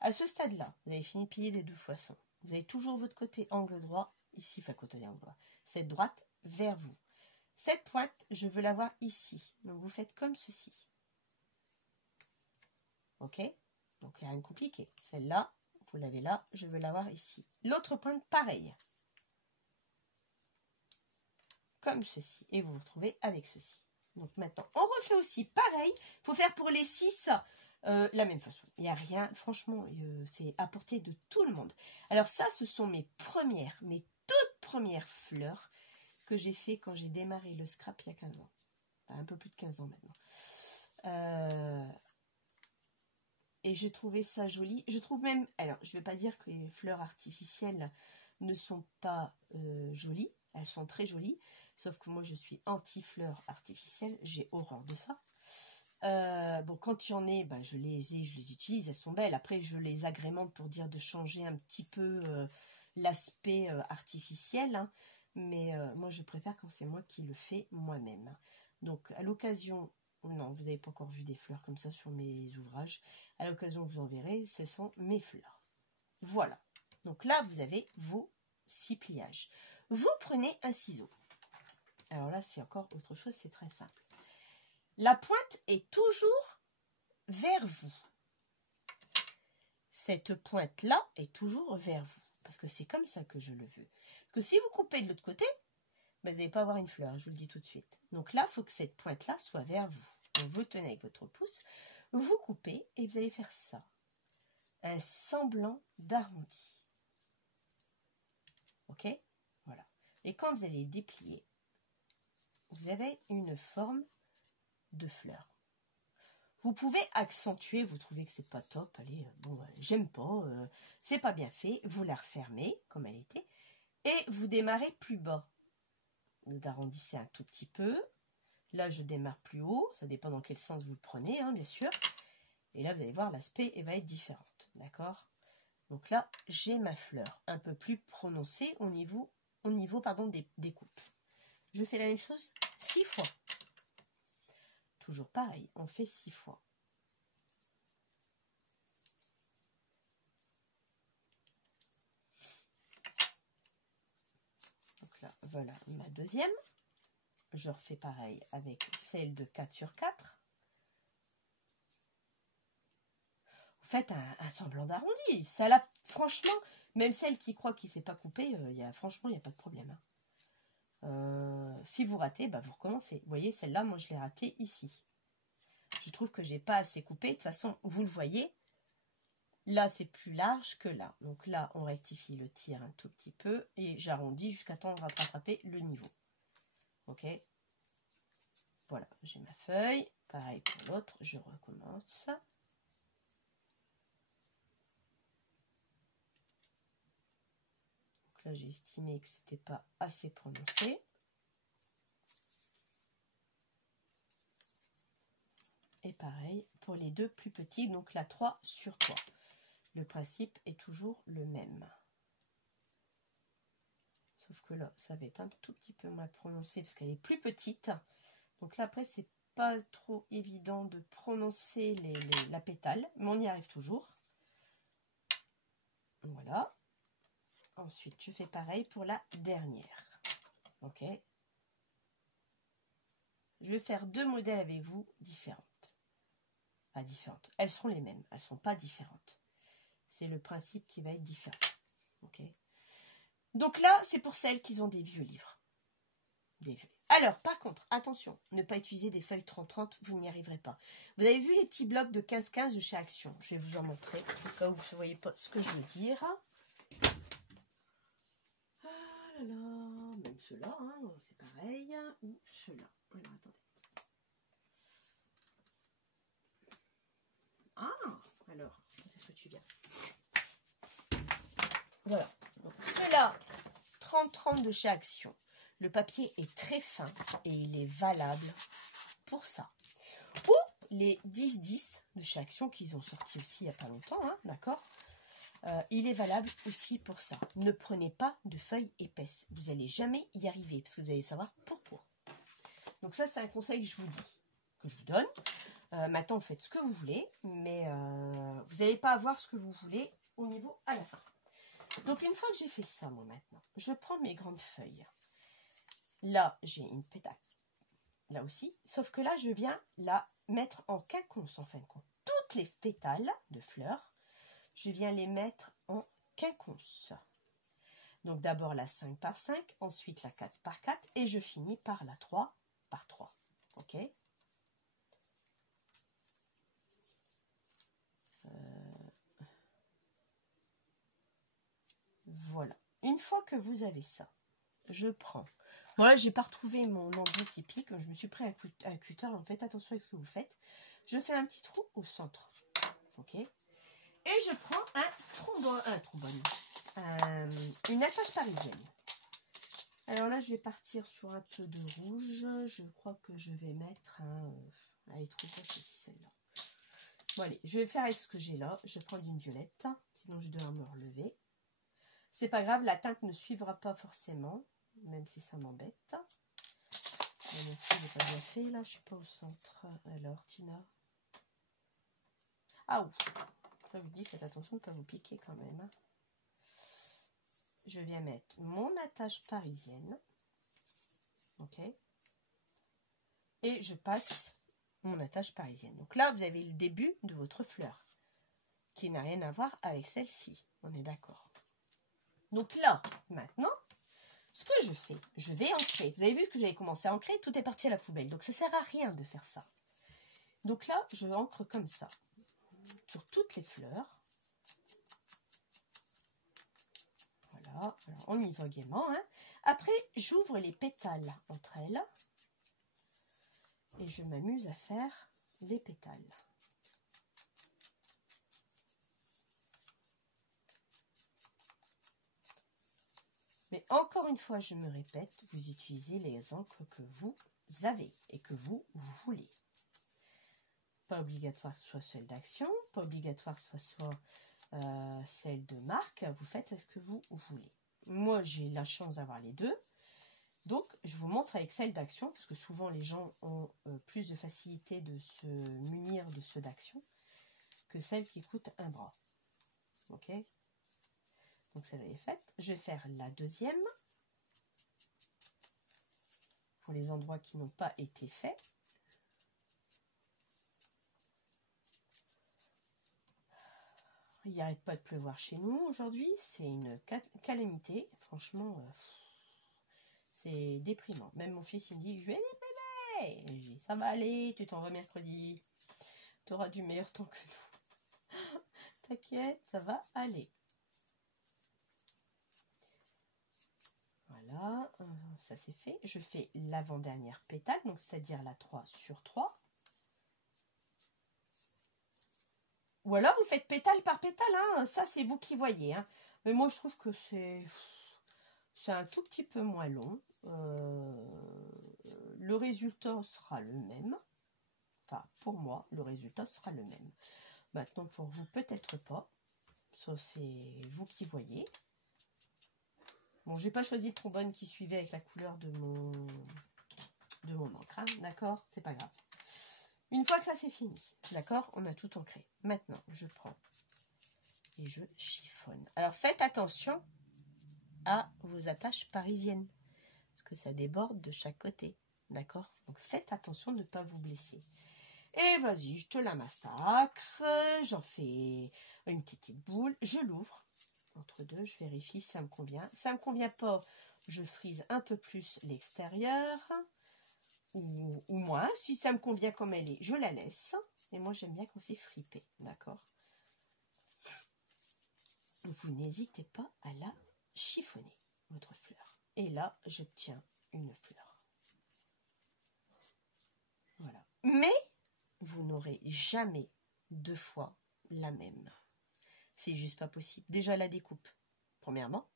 À ce stade-là, vous avez fini de plier les deux poissons. Vous avez toujours votre côté angle droit, ici, enfin, côté angle droit. Cette droite vers vous. Cette pointe, je veux l'avoir ici. Donc, vous faites comme ceci. Ok? Donc, il n'y a rien de compliqué. Celle-là, vous l'avez là, je veux l'avoir ici. L'autre pointe, pareil. Comme ceci. Et vous vous retrouvez avec ceci. Donc, maintenant, on refait aussi pareil. Il faut faire pour les 6 la même façon. Il n'y a rien, franchement, c'est à portée de tout le monde. Alors, ça, ce sont mes toutes premières fleurs que j'ai fait quand j'ai démarré le scrap il y a 15 ans. Enfin, un peu plus de 15 ans maintenant. Et j'ai trouvé ça joli. Je trouve même, alors je ne vais pas dire que les fleurs artificielles ne sont pas jolies. Elles sont très jolies. Sauf que moi je suis anti-fleurs artificielles. J'ai horreur de ça. Bon, quand il y en a, ben, je les utilise. Elles sont belles. Après je les agrémente pour dire de changer un petit peu l'aspect artificiel. Hein. Mais moi, je préfère quand c'est moi qui le fais moi-même. Donc, à l'occasion, non, vous n'avez pas encore vu des fleurs comme ça sur mes ouvrages. À l'occasion, vous en verrez, ce sont mes fleurs. Voilà. Donc là, vous avez vos 6 pliages. Vous prenez un ciseau. Alors là, c'est encore autre chose, c'est très simple. La pointe est toujours vers vous. Cette pointe-là est toujours vers vous. Parce que c'est comme ça que je le veux. Que si vous coupez de l'autre côté, ben, vous n'allez pas avoir une fleur, je vous le dis tout de suite. Donc là, il faut que cette pointe-là soit vers vous. Donc vous tenez avec votre pouce, vous coupez et vous allez faire ça. Un semblant d'arrondi. Ok? Voilà. Et quand vous allez le déplier, vous avez une forme de fleur. Vous pouvez accentuer, vous trouvez que c'est pas top, allez, bon, j'aime pas, c'est pas bien fait, vous la refermez comme elle était, et vous démarrez plus bas. Vous arrondissez un tout petit peu. Là, je démarre plus haut, ça dépend dans quel sens vous le prenez, hein, bien sûr. Et là, vous allez voir, l'aspect va être différent, d'accord? Donc là, j'ai ma fleur un peu plus prononcée au niveau des coupes. Je fais la même chose 6 fois. Toujours pareil, on fait 6 fois. Donc là, voilà ma deuxième. Je refais pareil avec celle de 4 sur 4. Vous faites un semblant d'arrondi. Ça là, franchement, même celle qui croit qu'il ne s'est pas coupé, franchement, il n'y a pas de problème. Hein. Si vous ratez, bah, vous recommencez. Vous voyez, celle-là, moi, je l'ai ratée ici. Je trouve que j'ai pas assez coupé. De toute façon, vous le voyez, là, c'est plus large que là. Donc là, on rectifie le tir un tout petit peu et j'arrondis jusqu'à temps de rattraper le niveau. Ok. Voilà, j'ai ma feuille. Pareil pour l'autre, je recommence. Donc là, j'ai estimé que c'était pas assez prononcé. Et pareil pour les deux plus petits, donc la 3 sur 3. Le principe est toujours le même. Sauf que là, ça va être un tout petit peu mal prononcé parce qu'elle est plus petite. Donc là, après, c'est pas trop évident de prononcer la pétale, mais on y arrive toujours. Voilà. Ensuite, je fais pareil pour la dernière. Ok. Je vais faire deux modèles avec vous différentes. Pas différentes. Elles seront les mêmes. Elles ne sont pas différentes. C'est le principe qui va être différent. Ok. Donc là, c'est pour celles qui ont des vieux livres. Alors, par contre, attention, ne pas utiliser des feuilles 30-30, vous n'y arriverez pas. Vous avez vu les petits blocs de 15-15 de chez Action. Je vais vous en montrer, au cas où vous ne voyez pas ce que je veux dire. Ah là là, même ceux-là, hein, c'est pareil. Ou ceux-là. Alors, attendez. Ah, alors, est-ce que tu viens? Voilà. Ceux-là, 30-30 de chez Action. Le papier est très fin et il est valable pour ça. Ou les 10-10 de chez Action qu'ils ont sorti aussi il n'y a pas longtemps, hein, d'accord? Il est valable aussi pour ça. Ne prenez pas de feuilles épaisses. Vous n'allez jamais y arriver parce que vous allez savoir pourquoi. Donc ça, c'est un conseil que je vous dis, que je vous donne. Maintenant, faites ce que vous voulez, mais vous n'allez pas avoir ce que vous voulez au niveau à la fin. Donc une fois que j'ai fait ça, moi maintenant, je prends mes grandes feuilles. Là, j'ai une pétale. Là aussi. Sauf que là, je viens la mettre en quinconce en fin de compte. Toutes les pétales de fleurs, je viens les mettre en quinconce. Donc d'abord la 5 par 5, ensuite la 4 par 4 et je finis par la 3 par 3. Ok? Voilà. Une fois que vous avez ça, je prends. Bon là, j'ai pas retrouvé mon embout qui pique. Je me suis pris un cutter. En fait, attention avec ce que vous faites. Je fais un petit trou au centre. Ok? Et je prends une attache parisienne. Alors là, je vais partir sur un peu de rouge. Je crois que je vais mettre un... elle est trop grosse aussi, celle-là. Bon, allez, je vais faire avec ce que j'ai là. Je vais prendre une violette. Sinon, je dois me relever. C'est pas grave, la teinte ne suivra pas forcément. Même si ça m'embête. Mon fil n'est pas bien fait, là. Je suis pas au centre. Alors, Tina. Ah, ouf. Ça vous dit, faites attention de ne pas vous piquer quand même. Je viens mettre mon attache parisienne. Ok. Et je passe mon attache parisienne. Donc là, vous avez le début de votre fleur. Qui n'a rien à voir avec celle-ci. On est d'accord. Donc là, maintenant, ce que je fais, je vais ancrer. Vous avez vu que j'avais commencé à ancrer, tout est parti à la poubelle. Donc ça ne sert à rien de faire ça. Donc là, je ancre comme ça. Sur toutes les fleurs. Voilà, alors on y va gaiement. Hein. Après, j'ouvre les pétales entre elles. Et je m'amuse à faire les pétales. Mais encore une fois, je me répète, vous utilisez les encres que vous avez et que vous voulez. Pas obligatoire que ce soit celle d'Action, pas obligatoire que ce soit celle de marque. Vous faites ce que vous voulez. Moi, j'ai la chance d'avoir les deux. Donc, je vous montre avec celle d'Action, parce que souvent les gens ont plus de facilité de se munir de ceux d'Action que celle qui coûte un bras. Ok? Donc, celle-là est faite. Je vais faire la deuxième. Pour les endroits qui n'ont pas été faits. Il n'arrête pas de pleuvoir chez nous aujourd'hui. C'est une calamité. Franchement, c'est déprimant. Même mon fils, il me dit, je vais déprimer. Et je dis, ça va aller, tu t'en vas mercredi. Tu auras du meilleur temps que nous. T'inquiète, ça va aller. Voilà, ça c'est fait. Je fais l'avant-dernière pétale, donc c'est-à-dire la 3 sur 3. Ou alors vous faites pétale par pétale, hein. Ça c'est vous qui voyez. Hein. Mais moi je trouve que c'est un tout petit peu moins long. Le résultat sera le même. Enfin, pour moi, le résultat sera le même. Maintenant, pour vous, peut-être pas. Ça, c'est vous qui voyez. Bon, j'ai pas choisi le trombone qui suivait avec la couleur de mon encre. Hein, d'accord? C'est pas grave. Une fois que là, c'est fini. D'accord? On a tout ancré. Maintenant, je prends et je chiffonne. Alors, faites attention à vos attaches parisiennes. Parce que ça déborde de chaque côté. D'accord? Donc, faites attention de ne pas vous blesser. Et vas-y, je te la massacre. J'en fais une petite boule. Je l'ouvre. Entre deux, je vérifie si ça me convient. Si ça ne me convient pas, je frise un peu plus l'extérieur. Ou moins. Si ça me convient comme elle est, je la laisse. Et moi, j'aime bien quand c'est fripé. D'accord? Vous n'hésitez pas à la chiffonner, votre fleur. Et là, j'obtiens une fleur. Voilà. Mais vous n'aurez jamais deux fois la même. C'est juste pas possible. Déjà la découpe, premièrement.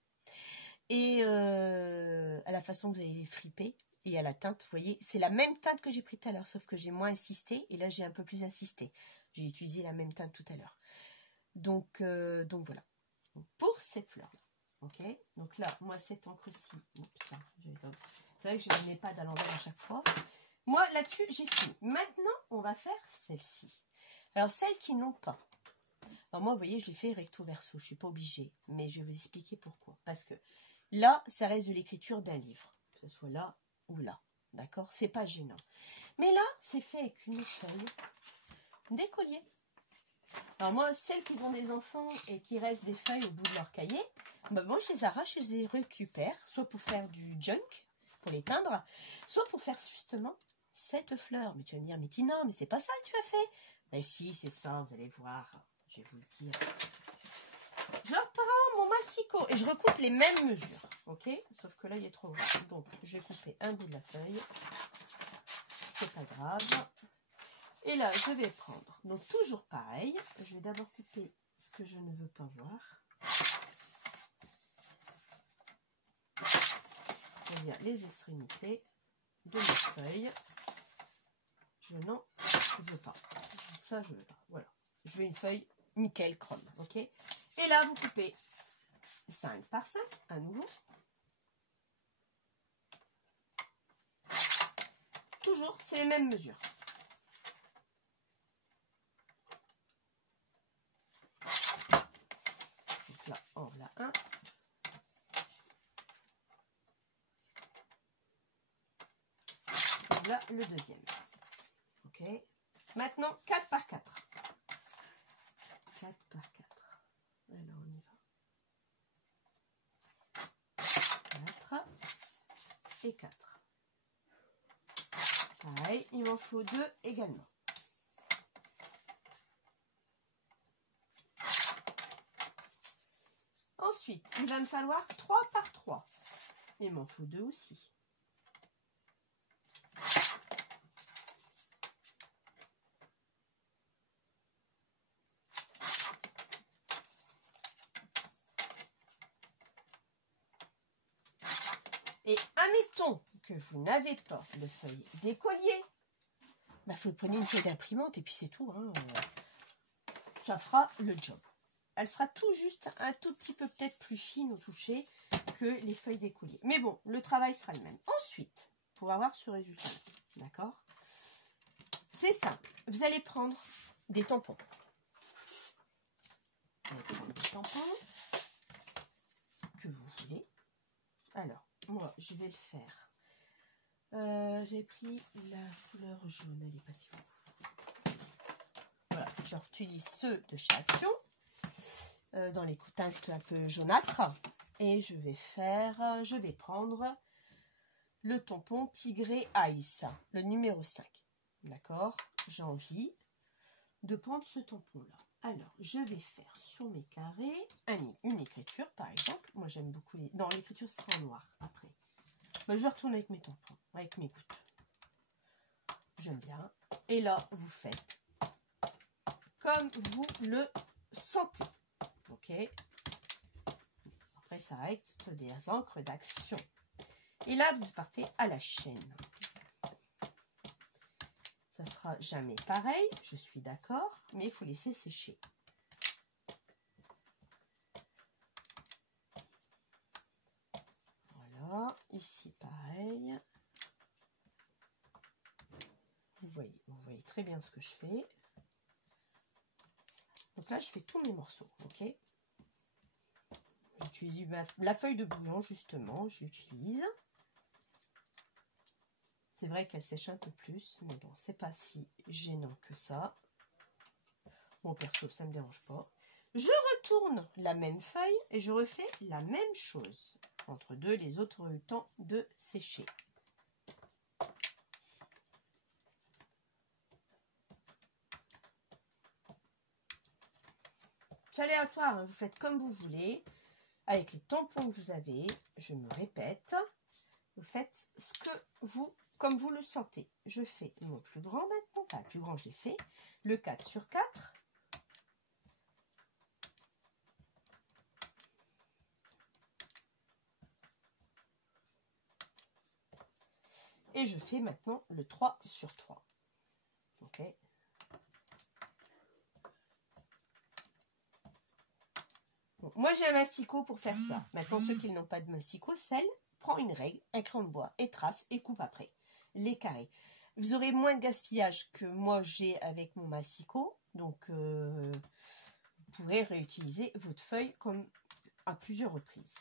Et à la façon que vous allez friper et à la teinte, vous voyez, c'est la même teinte que j'ai pris tout à l'heure, sauf que j'ai moins insisté et là j'ai un peu plus insisté. J'ai utilisé la même teinte tout à l'heure. Donc voilà. Donc, pour cette fleur-là. Ok. Donc là, moi cette encre-ci, c'est vrai que je ne mets pas à l'envers à chaque fois. Moi là-dessus, j'ai fini. Maintenant, on va faire celle-ci. Alors celles qui n'ont pas. Alors moi, vous voyez, je l'ai fait recto verso. Je ne suis pas obligée, mais je vais vous expliquer pourquoi. Parce que là, ça reste de l'écriture d'un livre. Que ce soit là ou là. D'accord? C'est pas gênant. Mais là, c'est fait avec une feuille d'écolier. Alors moi, celles qui ont des enfants et qui restent des feuilles au bout de leur cahier, bah moi je les arrache, je les récupère, soit pour faire du junk, pour les teindre, soit pour faire justement cette fleur. Mais tu vas me dire, mais Tina, mais c'est pas ça que tu as fait. Mais si, c'est ça, vous allez voir, je vais vous le dire. Je reprends mon massicot et je recoupe les mêmes mesures, ok? Sauf que là, il est trop grand. Donc, je vais couper un bout de la feuille, c'est pas grave. Et là, je vais prendre, donc toujours pareil, je vais d'abord couper ce que je ne veux pas voir. C'est-à-dire les extrémités de mes feuilles. Je n'en veux pas. Ça, je veux pas. Voilà. Je veux une feuille nickel chrome, ok? Et là, vous coupez 5 par 5, à nouveau. Toujours, c'est les mêmes mesures. Là, en voilà un. Et là, le deuxième. Ok. Maintenant, 4 par 4. 4 par 4. Alors, on y va. 4 et 4. Pareil, il m'en faut 2 également. Ensuite, il va me falloir 3 par 3. Il m'en faut 2 aussi. Et admettons que vous n'avez pas de feuille d'écolier, bah, vous prenez une feuille d'imprimante et puis c'est tout. Hein. Ça fera le job. Elle sera tout juste un tout petit peu peut-être plus fine au toucher que les feuilles d'écolier. Mais bon, le travail sera le même. Ensuite, pour avoir ce résultat, d'accord, c'est simple. Vous allez prendre des tampons. Vous allez prendre des tampons que vous voulez. Alors, moi, je vais le faire. J'ai pris la couleur jaune. Elle est pas si haut. Voilà, j'utilise ceux de chez Action. Dans les teintes un peu jaunâtres. Et je vais prendre le tampon Tigré Ice, le numéro 5. D'accord? J'ai envie de prendre ce tampon-là. Alors, je vais faire sur mes carrés une écriture, par exemple. Moi, j'aime beaucoup les... Non, l'écriture sera en noir, après. Ben, je vais retourner avec mes tampons, avec mes gouttes. J'aime bien. Et là, vous faites comme vous le sentez. Ok. Après, ça reste des encres d'action. Et là, vous partez à la chaîne. Ça sera jamais pareil, je suis d'accord, mais il faut laisser sécher. Voilà, ici pareil. Vous voyez très bien ce que je fais. Donc là, je fais tous mes morceaux, ok. J'utilise la feuille de bouillon, justement, j'utilise. C'est vrai qu'elle sèche un peu plus, mais bon, c'est pas si gênant que ça. Bon, perso, ça me dérange pas. Je retourne la même feuille et je refais la même chose. Entre deux, les autres ont eu le temps de sécher. C'est aléatoire, hein, vous faites comme vous voulez. Avec les tampons que vous avez, je me répète, vous faites ce que vous, comme vous le sentez. Je fais mon plus grand maintenant, enfin le plus grand je l'ai fait, le 4 sur 4. Et je fais maintenant le 3 sur 3. Ok. Bon, moi j'ai un masticot pour faire ça. Maintenant ceux qui n'ont pas de masticot, celle prend une règle, un crayon de bois et trace et coupe après les carrés. Vous aurez moins de gaspillage que moi j'ai avec mon masticot. Donc vous pourrez réutiliser votre feuille comme à plusieurs reprises.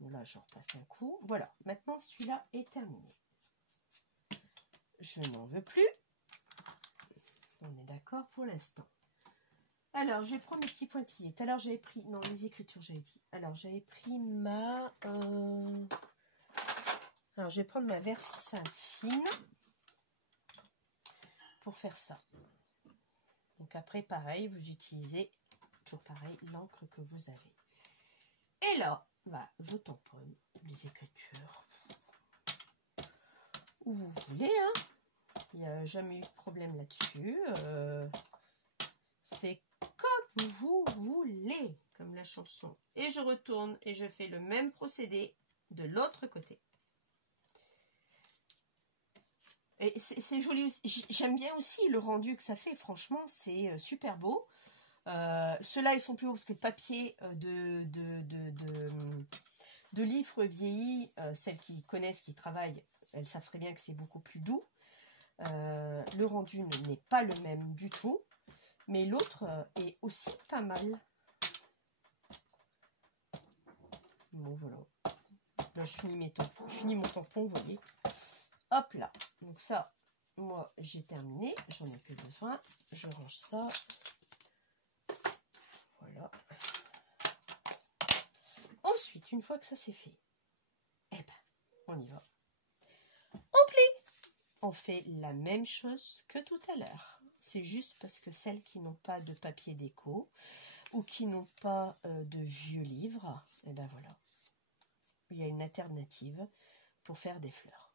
Bon, là je repasse un coup. Voilà, maintenant celui-là est terminé. Je n'en veux plus. On est d'accord pour l'instant. Alors, je vais prendre mes petits pointillés. Tout à l'heure, j'avais pris... Non, les écritures, j'avais dit. Alors, j'avais pris ma... Alors, je vais prendre ma Versailles fine pour faire ça. Donc, après, pareil, vous utilisez, toujours pareil, l'encre que vous avez. Et là, bah, je tamponne les écritures. Où vous voulez, hein. Il n'y a jamais eu de problème là-dessus. C'est comme vous voulez, comme la chanson. Et je retourne et je fais le même procédé de l'autre côté. Et c'est joli aussi. J'aime bien aussi le rendu que ça fait. Franchement, c'est super beau. Ceux-là, ils sont plus hauts parce que le papier de livres vieillis, celles qui connaissent, qui travaillent, elles savent très bien que c'est beaucoup plus doux. Le rendu n'est pas le même du tout. Mais l'autre est aussi pas mal. Bon, voilà. Là, je finis mon tampon, vous voyez. Hop là. Donc ça, moi, j'ai terminé. J'en ai plus besoin. Je range ça. Voilà. Ensuite, une fois que ça c'est fait, eh ben, on y va. On plie. On fait la même chose que tout à l'heure. C'est juste parce que celles qui n'ont pas de papier déco ou qui n'ont pas de vieux livres, et ben voilà, il y a une alternative pour faire des fleurs.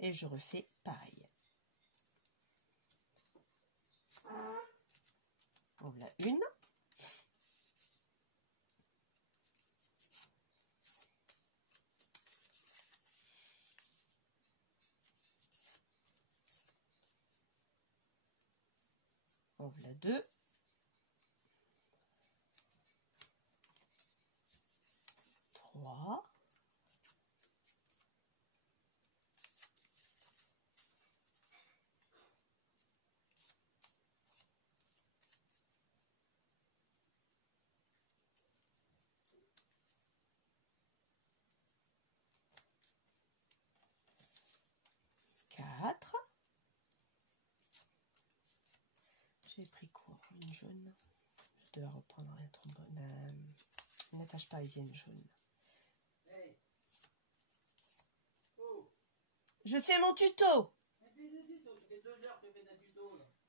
Et je refais pareil. On voilà une. En voilà deux. 3. 4. J'ai pris quoi? Une jaune. Je dois reprendre un trombone. Une attache parisienne jaune. Hey. Oh. Je fais mon tuto.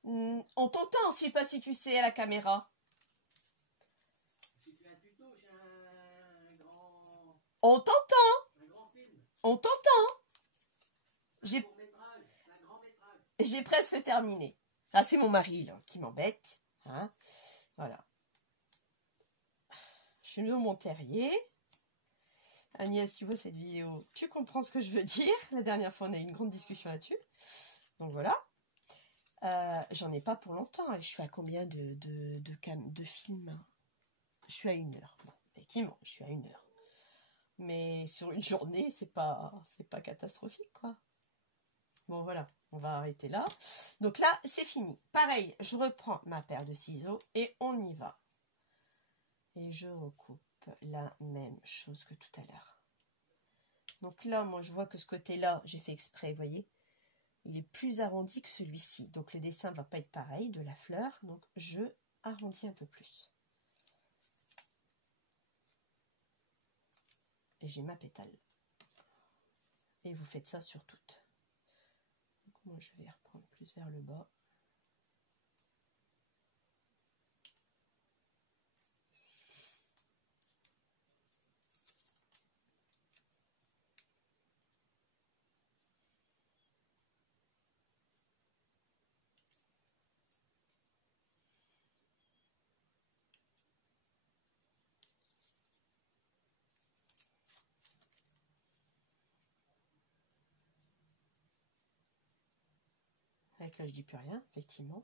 On t'entend, je sais pas si tu sais à la caméra. Si tu fais un tuto, j'ai un grand... On t'entend. Un grand film. On t'entend. J'ai presque terminé. Ah, c'est mon mari là, qui m'embête. Hein, voilà. Je suis dans mon terrier. Agnès, tu vois cette vidéo, tu comprends ce que je veux dire. La dernière fois, on a eu une grande discussion là-dessus. Donc voilà. J'en ai pas pour longtemps. Je suis à combien de films? Je suis à 1 heure. Bon, effectivement, je suis à 1 heure. Mais sur une journée, c'est pas catastrophique, quoi. Bon, voilà. On va arrêter là. Donc là, c'est fini. Pareil, je reprends ma paire de ciseaux et on y va. Et je recoupe la même chose que tout à l'heure. Donc là, moi, je vois que ce côté-là, j'ai fait exprès, vous voyez, il est plus arrondi que celui-ci. Donc le dessin ne va pas être pareil de la fleur. Donc je arrondis un peu plus. Et j'ai ma pétale. Et vous faites ça sur toutes. Donc moi, je vais reprendre plus vers le bas. Avec là, je dis plus rien, effectivement.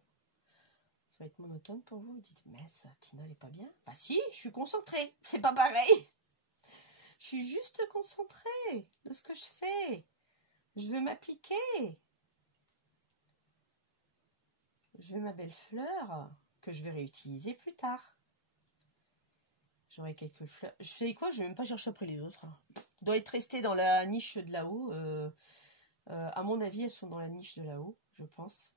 Ça va être monotone pour vous. Vous dites, mais ça, Tina, elle est pas bien. Bah si, je suis concentrée. C'est pas pareil. Je suis juste concentrée de ce que je fais. Je veux m'appliquer. Je veux ma belle fleur que je vais réutiliser plus tard. J'aurai quelques fleurs. Je sais quoi, je vais même pas chercher après les autres. Doit être resté dans la niche de là-haut. À mon avis, elles sont dans la niche de là-haut, je pense.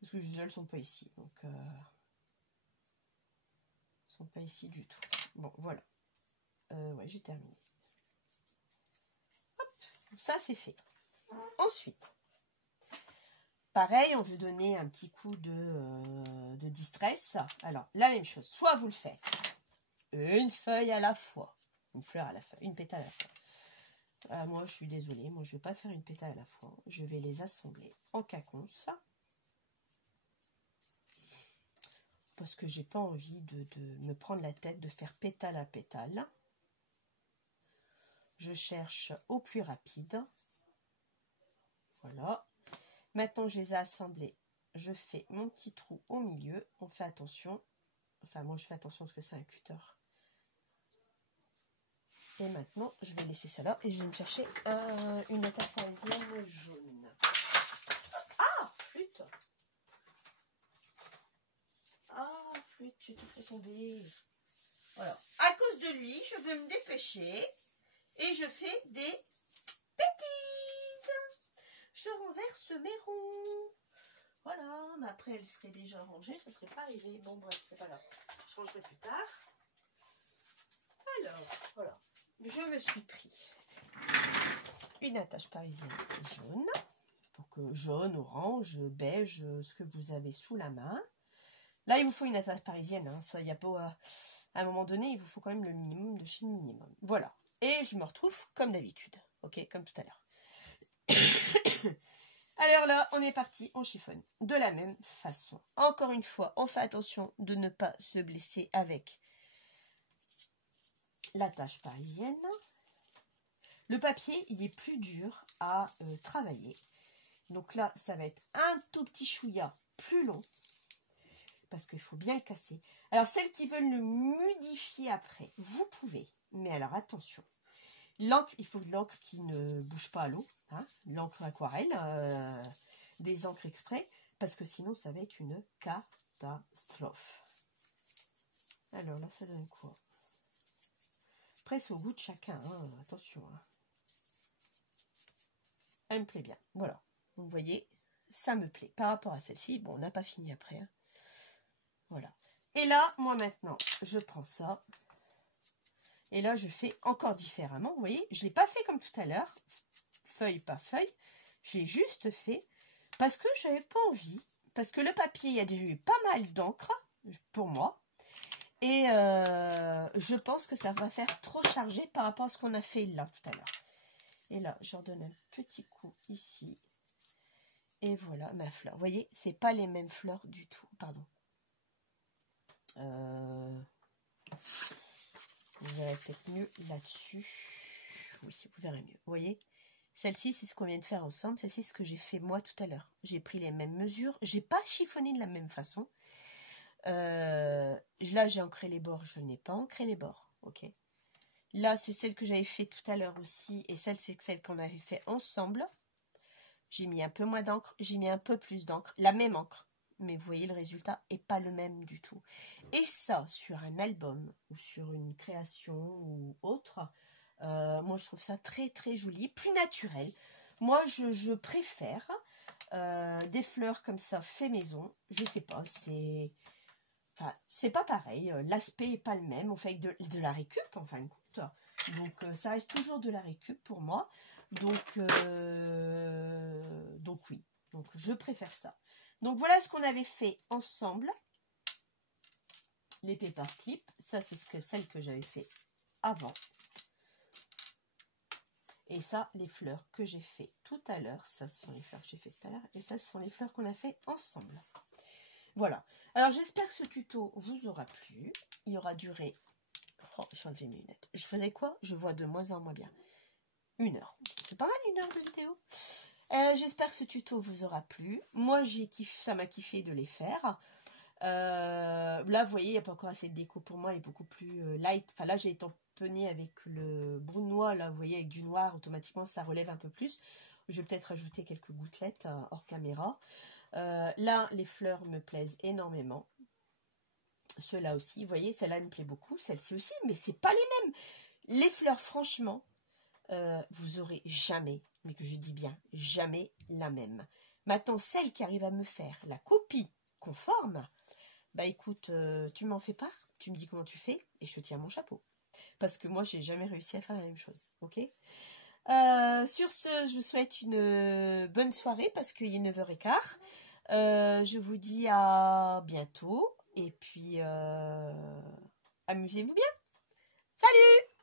Parce que elles sont pas ici. Donc, elles sont pas ici du tout. Bon, voilà. Ouais, j'ai terminé. Hop, ça c'est fait. Ensuite, pareil, on veut donner un petit coup de distress. Alors, la même chose. Soit vous le faites une feuille à la fois, une fleur à la fois, une pétale à la fois. Moi, je suis désolée, moi, je ne vais pas faire une pétale à la fois. Je vais les assembler en quinconce. Parce que j'ai pas envie de me prendre la tête de faire pétale à pétale. Je cherche au plus rapide. Voilà. Maintenant, je les ai assemblés. Je fais mon petit trou au milieu. On fait attention. Enfin, moi, je fais attention parce que c'est un cutter. Et maintenant, je vais laisser ça là et je vais me chercher une attache parisienne jaune. Ah, flûte! Ah, flûte, j'ai tout fait tomber. Voilà. À cause de lui, je vais me dépêcher et je fais des bêtises. Je renverse mes ronds. Voilà, mais après, elle serait déjà rangée, ça serait pas arrivé. Bon, bref, c'est pas grave. Je rangerai plus tard. Alors, voilà. Je me suis pris une attache parisienne jaune. Donc, jaune, orange, beige, ce que vous avez sous la main. Là, il vous faut une attache parisienne. Hein. Ça, y a pas, à un moment donné, il vous faut quand même le minimum de chez le minimum. Voilà. Et je me retrouve comme d'habitude. Ok, comme tout à l'heure. Alors là, on est parti, on chiffonne. De la même façon. Encore une fois, on fait attention de ne pas se blesser avec l'attache parisienne. Le papier, il est plus dur à travailler. Donc là, ça va être un tout petit chouïa plus long. Parce qu'il faut bien le casser. Alors, celles qui veulent le modifier après, vous pouvez. Mais alors, attention. L'encre, il faut de l'encre qui ne bouge pas à l'eau. Hein, l'encre aquarelle, des encres exprès. Parce que sinon, ça va être une catastrophe. Alors là, ça donne quoi? Après, c'est au goût de chacun. Hein, attention. Hein. Elle me plaît bien. Voilà. Vous voyez, ça me plaît. Par rapport à celle-ci, bon, on n'a pas fini après. Hein. Voilà. Et là, moi maintenant, je prends ça. Et là, je fais encore différemment. Vous voyez, je ne l'ai pas fait comme tout à l'heure. Feuille par feuille. J'ai juste fait parce que je n'avais pas envie. Parce que le papier, il y a déjà eu pas mal d'encre pour moi. Et je pense que ça va faire trop chargé par rapport à ce qu'on a fait là tout à l'heure. Et là, je redonne un petit coup ici. Et voilà ma fleur. Vous voyez, c'est pas les mêmes fleurs du tout. Pardon. Vous verrez peut-être mieux là-dessus. Oui, vous verrez mieux. Vous voyez, celle-ci, c'est ce qu'on vient de faire ensemble. Celle-ci, c'est ce que j'ai fait moi tout à l'heure. J'ai pris les mêmes mesures. J'ai pas chiffonné de la même façon. Là, j'ai ancré les bords. Je n'ai pas ancré les bords. Ok. Là, c'est celle que j'avais fait tout à l'heure aussi. Et celle, c'est celle qu'on avait fait ensemble. J'ai mis un peu moins d'encre. J'ai mis un peu plus d'encre. La même encre. Mais vous voyez, le résultat n'est pas le même du tout. Et ça, sur un album ou sur une création ou autre, moi, je trouve ça très, très joli, plus naturel. Moi, je préfère des fleurs comme ça, fait maison. Je sais pas, c'est... Enfin, c'est pas pareil. L'aspect n'est pas le même. On fait avec de la récup, en fin de compte. Donc, ça reste toujours de la récup pour moi. Donc oui. Donc, je préfère ça. Donc, voilà ce qu'on avait fait ensemble. Les paperclips. Ça, c'est celle que j'avais fait avant. Et ça, les fleurs que j'ai fait tout à l'heure. Ça, ce sont les fleurs que j'ai fait tout à l'heure. Et ça, ce sont les fleurs qu'on a fait ensemble. Voilà. Alors, j'espère que ce tuto vous aura plu. Il aura duré... Oh, j'ai enlevé mes lunettes. Je faisais quoi? Je vois de moins en moins bien. 1 heure. C'est pas mal 1 heure de vidéo. J'espère que ce tuto vous aura plu. Moi, ça m'a kiffé de les faire. Là, vous voyez, il n'y a pas encore assez de déco pour moi. Il est beaucoup plus light. Enfin, là, j'ai tamponné avec le brunois. Là, vous voyez, avec du noir, automatiquement, ça relève un peu plus. Je vais peut-être rajouter quelques gouttelettes hors caméra. Là, les fleurs me plaisent énormément. Ceux-là aussi, vous voyez, celle-là me plaît beaucoup. Celle-ci aussi, mais c'est pas les mêmes. Les fleurs, franchement... vous aurez jamais, mais que je dis bien jamais, la même. Maintenant, celle qui arrive à me faire la copie conforme, bah écoute, tu m'en fais part, tu me dis comment tu fais, et je te tiens mon chapeau. Parce que moi, j'ai jamais réussi à faire la même chose, ok? Sur ce, je vous souhaite une bonne soirée, parce qu'il est 9h15. Je vous dis à bientôt, et puis amusez-vous bien. Salut!